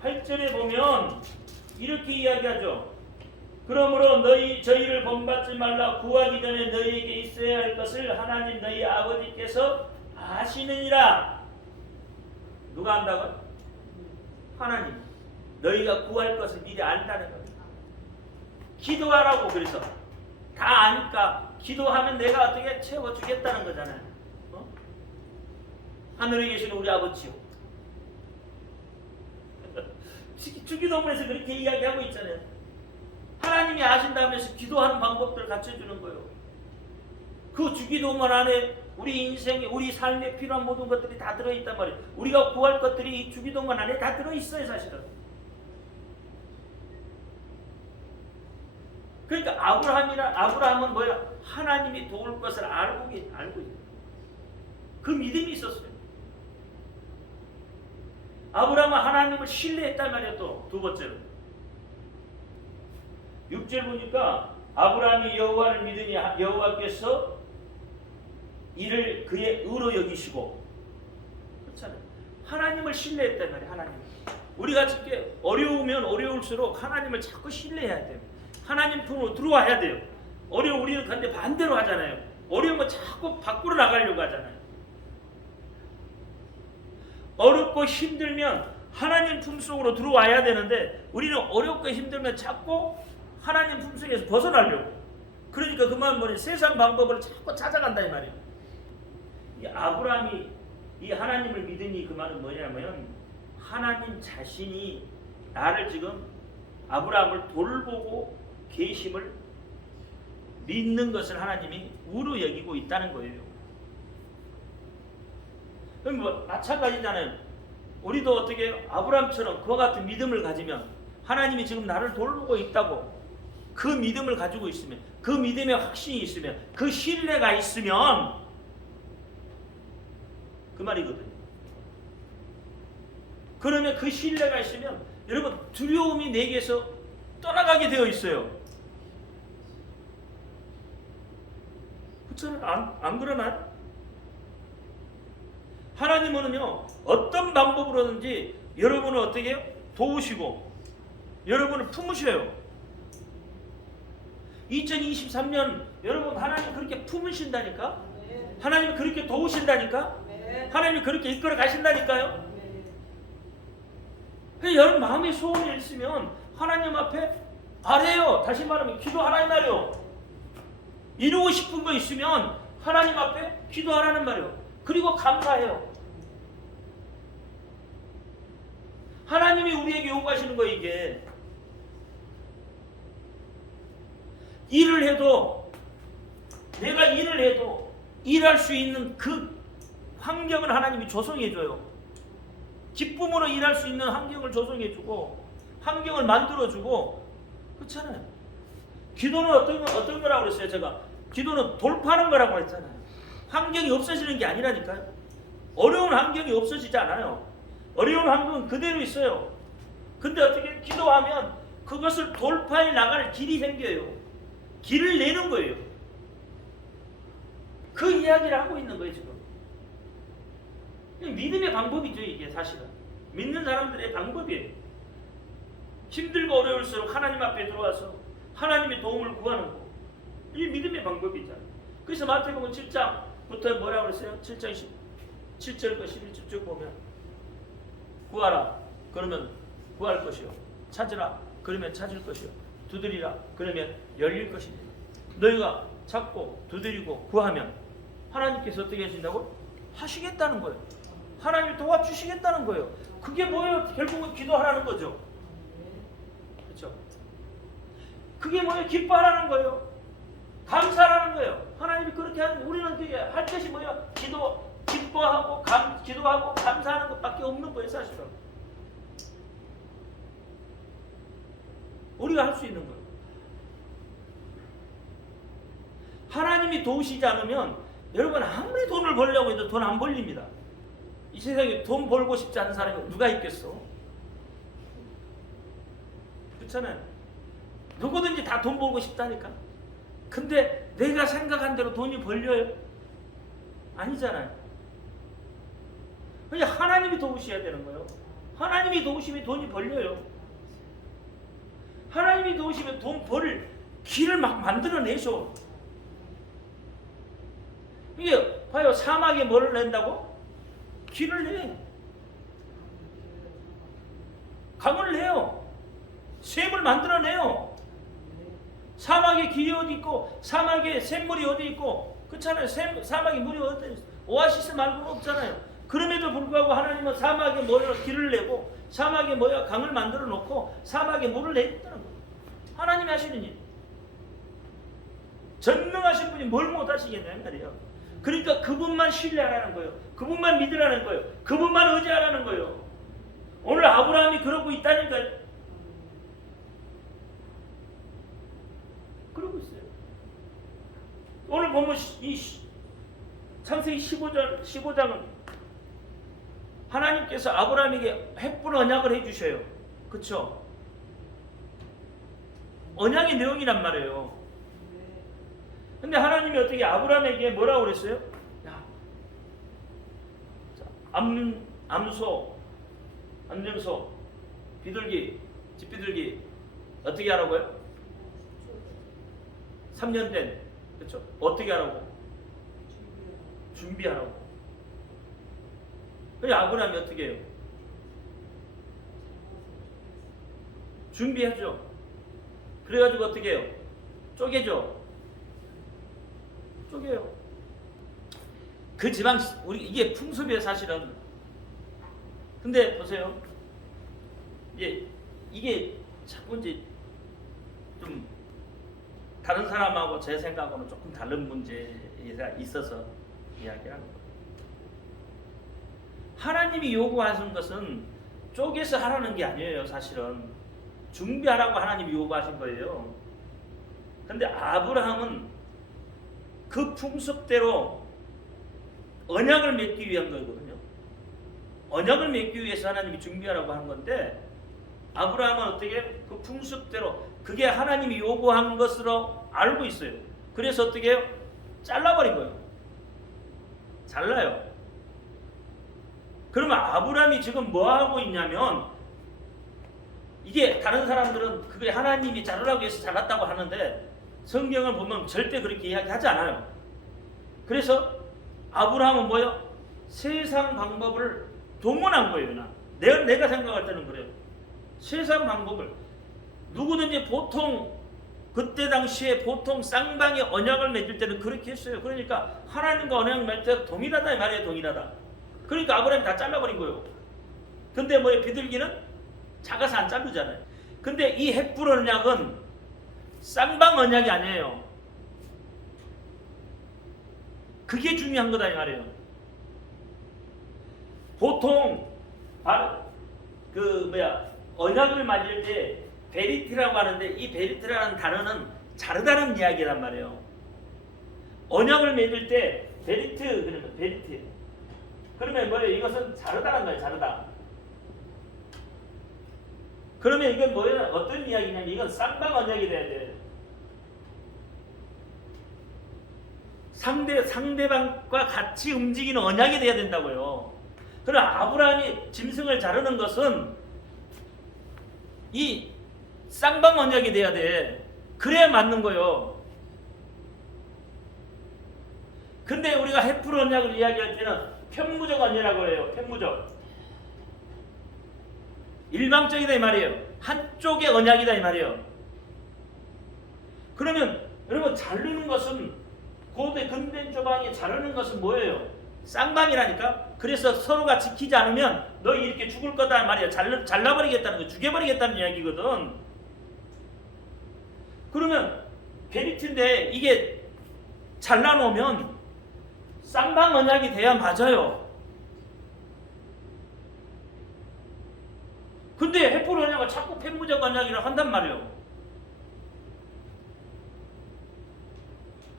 8절에 보면 이렇게 이야기하죠. 그러므로 저희를 본받지 말라. 구하기 전에 너희에게 있어야 할 것을 하나님 너희 아버지께서 아시느니라. 누가 안다고요? 하나님. 너희가 구할 것을 미리 안다는 거예요. 기도하라고. 그래서 다 아니까 기도하면 내가 어떻게 채워주겠다는 거잖아요. 하늘에 계시는 우리 아버지요. 주기도문에서 그렇게 이야기하고 있잖아요. 하나님이 아신다면서 기도하는 방법들을 가르쳐주는 거예요. 그 주기도문 안에 우리 인생에 우리 삶에 필요한 모든 것들이 다 들어있단 말이에요. 우리가 구할 것들이 이 주기도문 안에 다 들어있어요. 사실은. 그러니까 아브라함은 뭐야? 하나님이 도울 것을 알고 있어요. 그 믿음이 있었어요. 아브라함은 하나님을 신뢰했단 말이에요. 또 두 번째로 6절 보니까 아브라함이 여호와를 믿으니 여호와께서 이를 그의 의로 여기시고. 그렇잖아요. 하나님을 신뢰했단 말이에요. 하나님. 우리가 이렇게 어려우면 어려울수록 하나님을 자꾸 신뢰해야 돼요. 하나님 품으로 들어와야 돼요. 우리는 근데 반대로 하잖아요. 어려우면 자꾸 밖으로 나가려고 하잖아요. 어렵고 힘들면 하나님 품속으로 들어와야 되는데 우리는 어렵고 힘들면 자꾸 하나님 품속에서 벗어나려고. 그러니까 그만 뭐니 세상 방법을 자꾸 찾아간다 이 말이에요. 이 아브라함이 이 하나님을 믿으니 그 말은 뭐냐면 하나님 자신이 나를 지금 아브라함을 돌보고 계심을 믿는 것을 하나님이 우로 여기고 있다는 거예요. 그럼 뭐 마찬가지잖아요. 우리도 어떻게 아브라함처럼 그와 같은 믿음을 가지면 하나님이 지금 나를 돌보고 있다고 그 믿음을 가지고 있으면 그 믿음의 확신이 있으면 그 신뢰가 있으면 그 말이거든요. 그러면 그 신뢰가 있으면 여러분 두려움이 내게서 떠나가게 되어 있어요. 그렇잖아요. 안 그러나요? 하나님은요 어떤 방법으로든지 여러분을 어떻게 해요? 도우시고 여러분을 품으셔요. 2023년 여러분 하나님 그렇게 품으신다니까? 하나님이 그렇게 도우신다니까? 하나님이 그렇게 이끌어 가신다니까요? 여러분 마음에 소원이 있으면 하나님 앞에 아래요. 다시 말하면 기도 하나님 말이요. 이루고 싶은 거 있으면 하나님 앞에 기도하라는 말이요. 그리고 감사해요. 하나님이 우리에게 요구하시는 거예요. 이게 일을 해도 내가 일을 해도 일할 수 있는 그 환경을 하나님이 조성해줘요. 기쁨으로 일할 수 있는 환경을 조성해주고 환경을 만들어주고 그렇잖아요. 기도는 어떤 거라고 그랬어요? 제가 기도는 돌파하는 거라고 했잖아요. 환경이 없어지는 게 아니라니까요. 어려운 환경이 없어지지 않아요. 어려운 환경은 그대로 있어요. 근데 어떻게 기도하면 그것을 돌파해 나갈 길이 생겨요. 길을 내는 거예요. 그 이야기를 하고 있는 거예요 지금. 믿음의 방법이죠 이게 사실은. 믿는 사람들의 방법이에요. 힘들고 어려울수록 하나님 앞에 들어와서 하나님의 도움을 구하는 거. 이게 믿음의 방법이잖아요. 그래서 마태복음 7장부터 뭐라고 그랬어요? 7장 7절과 11절 쭉 보면 구하라 그러면 구할 것이요 찾으라 그러면 찾을 것이요 두드리라 그러면 열릴 것이니 너희가 찾고 두드리고 구하면 하나님께서 어떻게 하신다고? 하시겠다는 거예요. 하나님이 도와주시겠다는 거예요. 그게 뭐예요? 결국은 기도하라는 거죠. 그렇죠? 그게 뭐예요? 기뻐하라는 거예요. 감사하라는 거예요. 하나님이 그렇게 하는 우리는 그게 할 것이 뭐예요? 기뻐하고 기도하고 감사하는 것밖에 없는 거예요 사실은. 우리가 할 수 있는 거예요. 하나님이 도우시지 않으면 여러분 아무리 돈을 벌려고 해도 돈 안 벌립니다. 이 세상에 돈 벌고 싶지 않은 사람이 누가 있겠어? 그렇잖아요. 누구든지 다 돈 벌고 싶다니까. 근데 내가 생각한 대로 돈이 벌려요? 아니잖아요. 그냥 하나님이 도우셔야 되는 거예요. 하나님이 도우시면 돈이 벌려요. 하나님이 도우시면 돈 벌 길을 막 만들어내죠. 이게 봐요. 사막에 뭐를 낸다고? 길을 내. 강을 내요. 샘을 만들어내요. 사막에 길이 어디 있고 사막에 샘물이 어디 있고 그렇잖아요. 사막에 물이 어디 있어. 오아시스 말고는 없잖아요. 그럼에도 불구하고 하나님은 사막에 길을 내고 사막에 강을 만들어 놓고 사막에 물을 내겠다는 거예요. 하나님이 하시는 일. 전능하신 분이 뭘 못하시겠냐는 말이에요. 그러니까 그분만 신뢰하라는 거예요. 그분만 믿으라는 거예요. 그분만 의지하라는 거예요. 오늘 아브라함이 그러고 있다니까요. 그러고 있어요. 오늘 보면 이 창세기 15장은 하나님께서 아브라함에게 횃불 언약을 해주셔요. 그렇죠? 언약의 내용이란 말이에요. 근데 하나님이 어떻게 아브라함에게 뭐라고 그랬어요? 야, 암소, 안정소, 비둘기, 집비둘기 어떻게 하라고요? 3년 된, 그렇죠? 어떻게 하라고? 준비하라고. 그래 아브라함이 어떻게 해요? 준비하죠. 그래가지고 어떻게 해요? 쪼개죠. 쪼개요. 그 지방 이게 풍습이에요 사실은. 근데 보세요. 이게 자꾸 이제 좀 다른 사람하고 제 생각하고는 조금 다른 문제가 있어서 이야기하는 거예요. 하나님이 요구하신 것은 쪼개서 하라는 게 아니에요 사실은. 준비하라고 하나님이 요구하신 거예요. 근데 아브라함은 그 풍습대로 언약을 맺기 위한 거거든요. 언약을 맺기 위해서 하나님이 준비하라고 하는 건데 아브라함은 어떻게 그 풍습대로 그게 하나님이 요구한 것으로 알고 있어요. 그래서 어떻게 해요? 잘라버린 거예요. 잘라요. 그러면 아브라함이 지금 뭐 하고 있냐면 이게 다른 사람들은 그게 하나님이 자르라고 해서 잘랐다고 하는데 성경을 보면 절대 그렇게 이야기하지 않아요. 그래서 아브라함은 뭐요? 세상 방법을 동원한 거예요. 내가 생각할 때는 그래요. 세상 방법을 누구든지 보통 그때 당시에 보통 쌍방의 언약을 맺을 때는 그렇게 했어요. 그러니까 하나님과 언약 맺을 때 동일하다 이 말이에요. 동일하다. 그러니까 아브라함이 다 잘라버린 거예요. 근데 뭐예요? 비둘기는 작아서 안 자르잖아요. 근데 이 헷불 언약은 쌍방 언약이 아니에요. 그게 중요한 거다 이 말이에요. 보통 언약을 맺을 때 베리트라고 하는데 이 베리트라는 단어는 자르다는 이야기란 말이에요. 언약을 맺을 때 베리트 그러면 뭐예요? 이것은 자르다란 거예요. 자르다. 그러면 이건 뭐예요? 어떤 이야기냐면 이건 쌍방 언약이 돼야 돼요. 상대방과 같이 움직이는 언약이 돼야 된다고요. 그러나 아브라함이 짐승을 자르는 것은 이 쌍방 언약이 돼야 돼. 그래야 맞는 거예요. 근데 우리가 헷불 언약을 이야기할 때는 편무적 언약이라고 해요. 편무적. 일방적이다 이 말이에요. 한쪽의 언약이다 이 말이에요. 그러면 여러분 자르는 것은 고대 근대 조방에 자르는 것은 뭐예요? 쌍방이라니까. 그래서 서로가 지키지 않으면 너희 이렇게 죽을 거다 말이야. 잘라버리겠다는 거, 죽여버리겠다는 이야기거든. 그러면 베리트인데 이게 잘라놓으면 쌍방 언약이 돼야 맞아요. 근데 헷불 언약을 자꾸 편무적 언약이라고 한단 말이에요.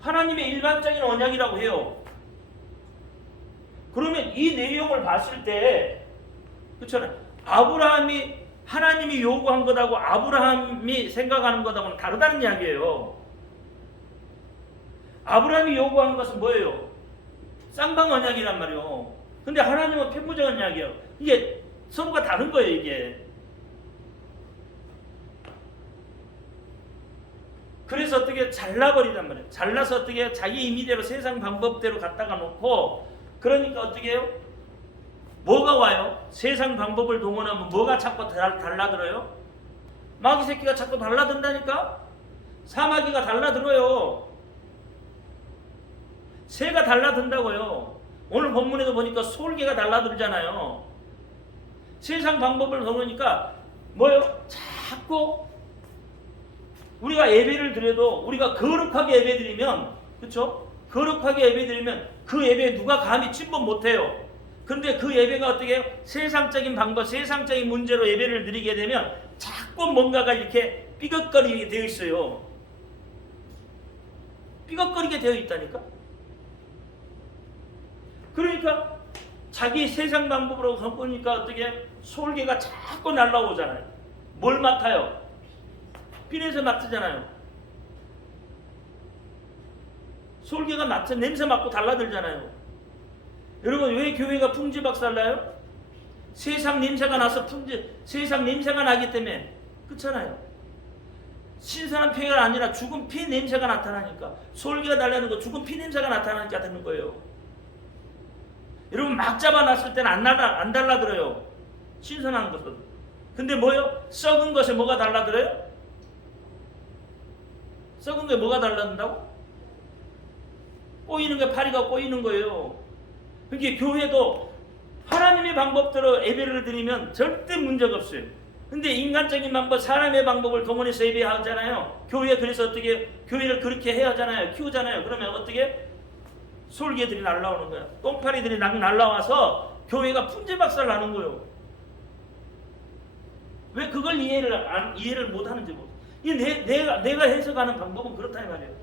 하나님의 일반적인 언약이라고 해요. 그러면 이 내용을 봤을 때 그렇잖아요. 아브라함이 하나님이 요구한 것하고 아브라함이 생각하는 것하고는 다르다는 이야기예요. 아브라함이 요구한 것은 뭐예요? 쌍방 언약이란 말이에요. 근데 하나님은 편무적 언약이에요. 이게 서로가 다른 거예요. 이게. 그래서 어떻게 잘라버리단 말이에요. 잘라서 어떻게 자기 임의대로 세상 방법대로 갖다가 놓고 그러니까 어떻게 해요? 뭐가 와요? 세상 방법을 동원하면 뭐가 자꾸 달라들어요? 마귀 새끼가 자꾸 달라든다니까? 사마귀가 달라들어요. 새가 달라든다고요. 오늘 본문에도 보니까 솔개가 달라들잖아요. 세상 방법을 동원하니까 뭐요? 자꾸 우리가 예배를 드려도 우리가 거룩하게 예배 드리면 그렇죠? 거룩하게 예배 드리면 그 예배에 누가 감히 침범 못해요. 그런데 그 예배가 어떻게 해요? 세상적인 방법, 세상적인 문제로 예배를 드리게 되면 자꾸 뭔가가 이렇게 삐걱거리게 되어 있어요. 삐걱거리게 되어 있다니까. 그러니까 자기 세상 방법으로 보니까 어떻게 솔개가 자꾸 날라오잖아요. 뭘 맡아요? 피냄새 맡으잖아요. 솔개가 맡아 냄새 맡고 달라들잖아요. 여러분 왜 교회가 풍지박살나요? 세상 냄새가 나서 세상 냄새가 나기 때문에 그렇잖아요. 신선한 피가 아니라 죽은 피 냄새가 나타나니까 솔개가 달라는 거 죽은 피 냄새가 나타나니까 되는 거예요. 여러분 막 잡아놨을 때는 안 달라들어요. 신선한 것은. 근데 뭐요? 썩은 것에 뭐가 달라들어요? 썩은 게 뭐가 달라든다고? 꼬이는 게 파리가 꼬이는 거예요. 그러니까 교회도 하나님의 방법대로 예배를 드리면 절대 문제가 없어요. 근데 인간적인 방법, 사람의 방법을 동원해서 예배하잖아요. 교회 그래서 어떻게 교회를 그렇게 해야 하잖아요. 키우잖아요. 그러면 어떻게 솔개들이 날라오는 거야. 똥파리들이 날라와서 교회가 풍지박살 나는 거예요. 왜 그걸 이해를 못 하는지 모르겠어요. 내가 해석하는 방법은 그렇다 이 말이에요.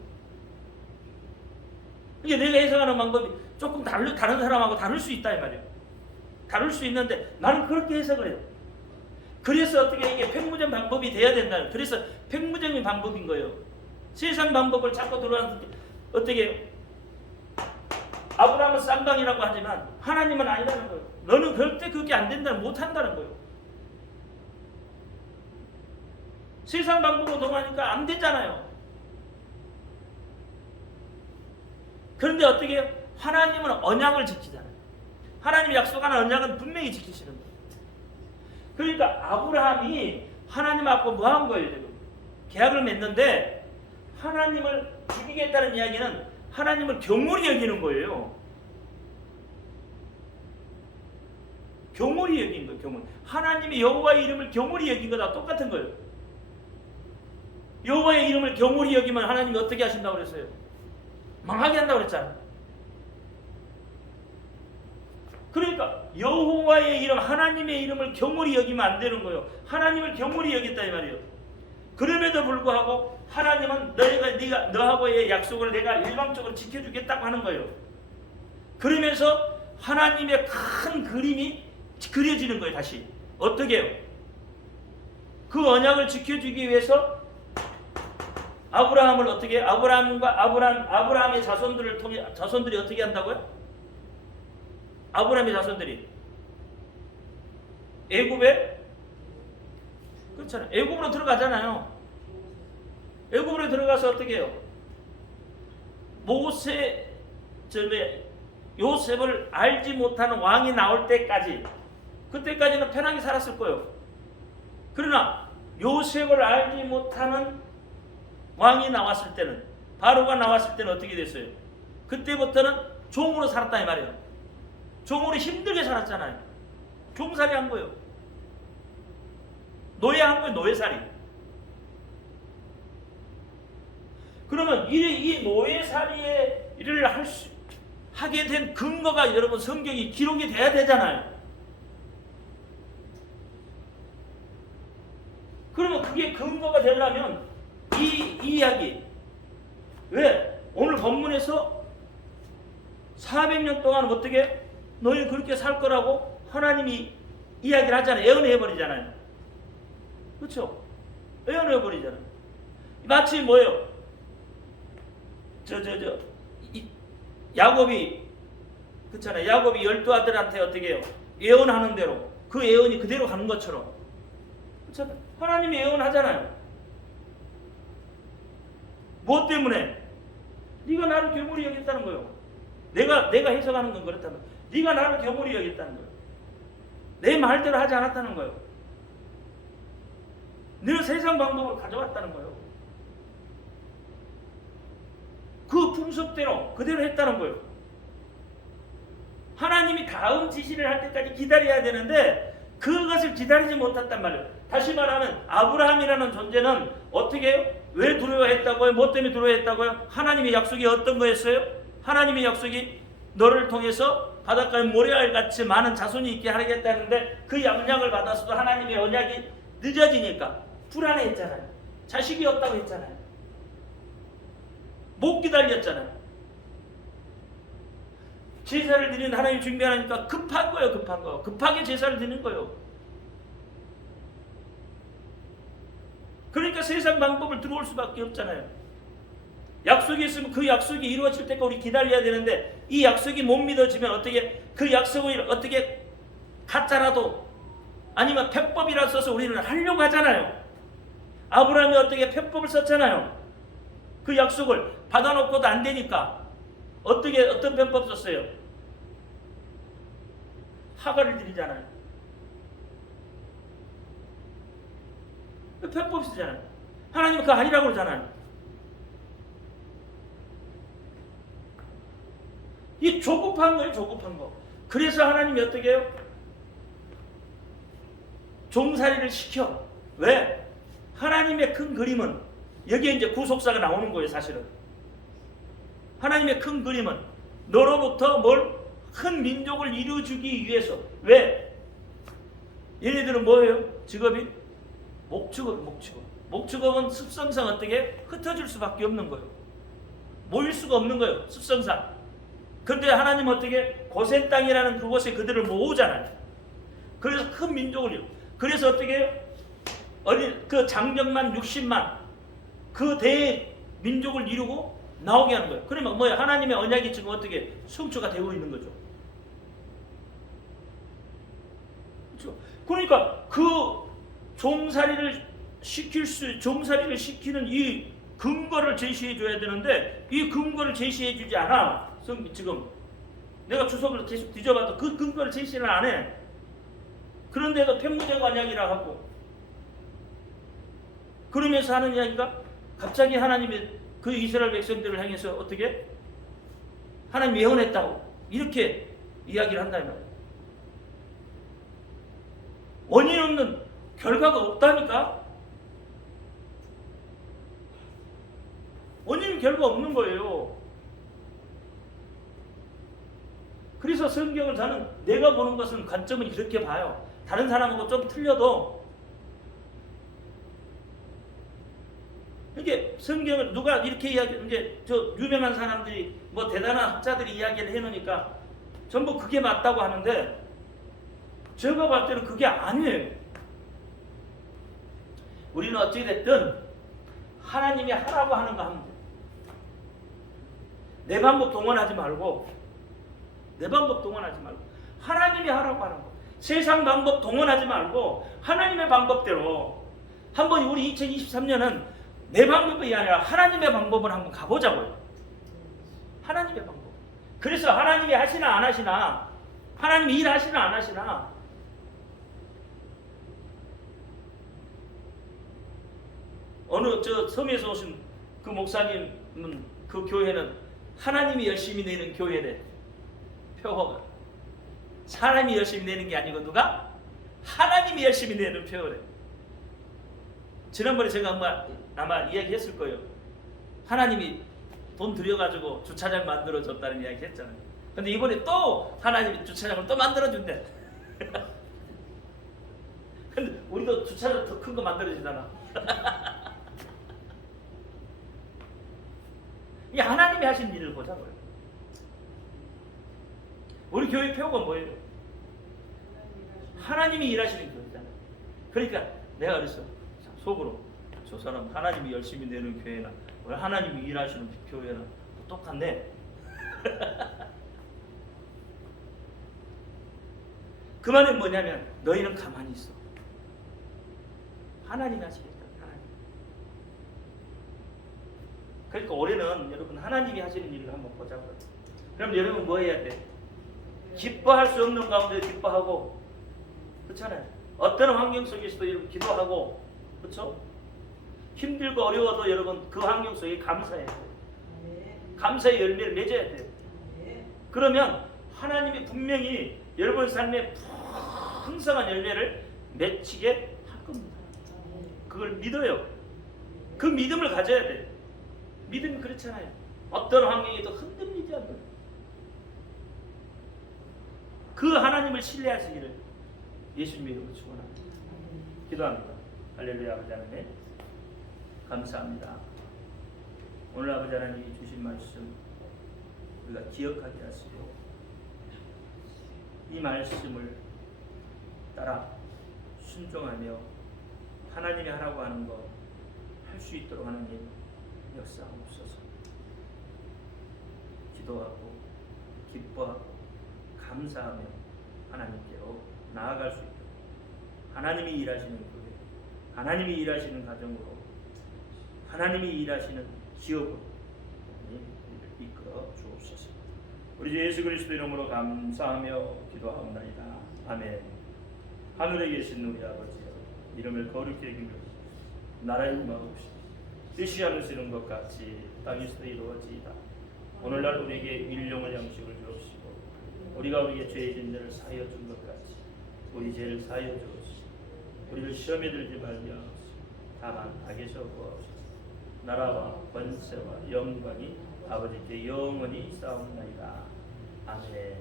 이게 내가 해석하는 방법이 조금 다른 사람하고 다를 수 있다 이 말이에요. 다를 수 있는데 나는 그렇게 해석을 해요. 그래서 어떻게 이게 팽무적 방법이 돼야 된다는. 그래서 팽무적인 방법인 거예요. 세상 방법을 자꾸 들어왔는데 어떻게 아브라함은 쌍방이라고 하지만 하나님은 아니라는 거예요. 너는 절대 그게 안 된다는 못 한다는 거예요. 세상 방법으로 동하니까 안 되잖아요. 그런데 어떻게 해요? 하나님은 언약을 지키잖아요. 하나님이 약속하는 언약은 분명히 지키시는 거예요. 그러니까 아브라함이 하나님 앞에 뭐 한 거예요? 지금 계약을 맺는데 하나님을 죽이겠다는 이야기는 하나님을 경홀히 여기는 거예요. 경홀히 여긴 거예요. 경홀. 하나님이 여호와의 이름을 경홀히 여긴 거다 똑같은 거예요. 여호와의 이름을 경홀히 여기면 하나님이 어떻게 하신다고 그랬어요? 망하게 한다고 그랬잖아요. 그러니까 여호와의 이름, 하나님의 이름을 경홀히 여기면 안 되는 거예요. 하나님을 경홀히 여겼다 이 말이에요. 그럼에도 불구하고 하나님은 네가 너하고의 약속을 내가 일방적으로 지켜주겠다고 하는 거예요. 그러면서 하나님의 큰 그림이 그려지는 거예요. 다시 어떻게 해요? 그 언약을 지켜주기 위해서 아브라함을 어떻게 해요? 아브라함의 자손들을 통해 자손들이 어떻게 한다고요? 아브라함의 자손들이 애굽에 그렇잖아요. 애굽으로 들어가잖아요. 애굽으로 들어가서 어떻게 해요? 요셉을 알지 못하는 왕이 나올 때까지 그때까지는 편하게 살았을 거예요. 그러나 요셉을 알지 못하는 왕이 나왔을 때는 바로가 나왔을 때는 어떻게 됐어요? 그때부터는 종으로 살았다 이 말이에요. 종으로 힘들게 살았잖아요. 종살이 한 거예요. 노예한 거예요. 노예살이. 그러면 이 노예살이를 하게 된 근거가 여러분 성경이 기록이 돼야 되잖아요. 그러면 그게 근거가 되려면 이 이야기 왜 오늘 본문에서 400년 동안 어떻게 너희는 그렇게 살 거라고 하나님이 이야기를 하잖아요. 예언해버리잖아요. 그렇죠? 예언해버리잖아요. 마치 뭐예요? 야곱이 그렇잖아요. 야곱이 12아들한테 어떻게 해요? 예언하는 대로 그 예언이 그대로 가는 것처럼 그렇잖아요. 하나님이 예언하잖아요. 뭐 때문에? 네가 나를 경홀히 여겼다는 거예요. 내가 해석하는 건 그렇다면 네가 나를 경홀히 여겼다는 거예요. 내 말대로 하지 않았다는 거예요. 너는 세상 방법을 가져왔다는 거예요. 그 풍습대로 그대로 했다는 거예요. 하나님이 다음 지시를 할 때까지 기다려야 되는데 그것을 기다리지 못했단 말이에요. 다시 말하면 아브라함이라는 존재는 어떻게 해요? 왜 두려워했다고요? 뭐 때문에 두려워했다고요? 하나님의 약속이 어떤 거였어요? 하나님의 약속이 너를 통해서 바닷가에 모래알같이 많은 자손이 있게 하겠다는데 그 언약을 받았어도 하나님의 언약이 늦어지니까 불안해했잖아요. 자식이 없다고 했잖아요. 못 기다렸잖아요. 제사를 드리는 하나님 준비하니까 급한 거예요. 급한 거. 급하게 제사를 드리는 거예요. 그러니까 세상 방법을 들어올 수밖에 없잖아요. 약속이 있으면 그 약속이 이루어질 때까지 우리 기다려야 되는데 이 약속이 못 믿어지면 어떻게 그 약속을 어떻게 가짜라도 아니면 폐법이라 써서 우리는 하려고 하잖아요. 아브라함이 어떻게 폐법을 썼잖아요. 그 약속을 받아놓고도 안 되니까 어떤 폐법 썼어요? 하가를 드리잖아요. 폐법 쓰잖아요. 하나님은 그거 아니라고 그러잖아요. 이 조급한 거예요. 조급한 거. 그래서 하나님이 어떻게 해요? 종살이를 시켜. 왜? 하나님의 큰 그림은 여기에 이제 구속사가 나오는 거예요. 사실은 하나님의 큰 그림은 너로부터 큰 민족을 이루어주기 위해서. 왜? 얘네들은 뭐예요? 직업이? 목축업은 습성상 어떻게 흩어질 수밖에 없는 거예요. 모일 수가 없는 거예요. 습성상. 근데 하나님 어떻게 고센 땅이라는 그곳에 그들을 모으잖아요. 그래서 큰 민족을 그래서 어떻게 해요? 그 장정만 60만 그 대민족을 이루고 나오게 하는 거예요. 그러면 뭐예요? 하나님의 언약이 지금 어떻게 성취가 되고 있는 거죠. 그렇죠? 그러니까 그 종살이를 종살이를 시키는 이 근거를 제시해 줘야 되는데 이 근거를 제시해 주지 않아. 지금 내가 주석을 계속 뒤져봐도 그 근거를 제시는 안 해. 그런데도 편무제관약이라 하고 그러면서 하는 이야기가 갑자기 하나님이 그 이스라엘 백성들을 향해서 어떻게 하나님 예언했다고 이렇게 이야기를 한다 이 말이야. 원인 없는 결과가 없다니까. 원인 결과 없는 거예요. 그래서 성경을 저는 내가 보는 것은 관점은 이렇게 봐요. 다른 사람하고 좀 틀려도 이게 성경을 누가 이렇게 이야기 이제 저 유명한 사람들이 뭐 대단한 학자들이 이야기를 해놓으니까 전부 그게 맞다고 하는데 제가 봤을 때는 그게 아니에요. 우리는 어찌 됐든 하나님이 하라고 하는 거 하면 돼. 내 방법 동원하지 말고 하나님이 하라고 하는 거. 세상 방법 동원하지 말고 하나님의 방법대로 한번 우리 2023년은 내 방법이 아니라 하나님의 방법을 한번 가보자고요. 하나님의 방법. 그래서 하나님이 하시나 안 하시나, 하나님이 일하시나 안 하시나, 어느 저 섬에서 오신 그 목사님은 그 교회는 하나님이 열심히 내는 교회래. 표어가 사람이 열심히 내는 게 아니고 누가? 하나님이 열심히 내는 표어래. 지난번에 제가 아마 이야기했을 거예요. 하나님이 돈 들여가지고 주차장 만들어줬다는 이야기 했잖아요. 근데 이번에 또 하나님이 주차장을 또 만들어준대. 근데 우리도 주차장 더 큰 거 만들어주잖아. 이 하나님이 하신 일을 보자고요. 우리 교회 표어가 뭐예요? 하나님이 일하시는 교회잖아요. 그러니까 내가 그랬어. 속으로 저 사람 하나님이 열심히 내는 교회나 하나님이 일하시는 교회나 똑같네. 그 말은 뭐냐면 너희는 가만히 있어. 하나님이 하시겠다. 하나님. 그러니까 올해는 여러분 하나님이 하시는 일을 한번 보자고요. 그럼 여러분 뭐 해야 돼? 기뻐할 수 없는 가운데 기뻐하고, 그렇잖아요. 어떤 환경 속에서도 여러분 기도하고, 그렇죠? 힘들고 어려워도 여러분 그 환경 속에 감사해야 돼요. 감사의 열매를 맺어야 돼요. 그러면 하나님이 분명히 여러분 삶에 풍성한 열매를 맺히게 할 겁니다. 그걸 믿어요. 그 믿음을 가져야 돼요. 믿음이 그렇잖아요. 어떤 환경에도 흔들리지 않는 그 하나님을 신뢰하시기를 예수님의 이름으로 축원합니다. 기도합니다. 할렐루야. 아버지 하나님 감사합니다. 오늘 아버지 하나님이 주신 말씀 우리가 기억하게 하시고 이 말씀을 따라 순종하며 하나님이 하라고 하는 거 할 수 있도록 하나님 역사하옵소서. 기도하고 기뻐하고 감사하며 하나님께로 나아갈 수 있도록 하나님이 일하시는 교회, 하나님이 일하시는 가정으로, 하나님이 일하시는 기업으로 이끌어 주옵소서. 우리 주 예수 그리스도 이름으로 감사하며 기도하옵나이다. 아멘. 하늘에 계신 우리 아버지여, 이름을 거룩히 여기며 나라의 임하옵시며 뜻이 하늘에서 이룬 것 같이 땅에서도 이루어지이다. 오늘날 우리에게 일용할 양식을 주옵시고 우리가 우리에게 죄 지은 자를 사하여 준 것 같이 우리 죄를 사하여 주옵시고 우리를 시험에 들지 말게 하옵시고 다만 악에서 구하옵소서. 나라와 권세와 영광이 아버지께 영원히 있사옵나이다. 아멘.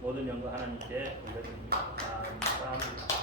모든 영광 하나님께 올려드립니다. 감사합니다.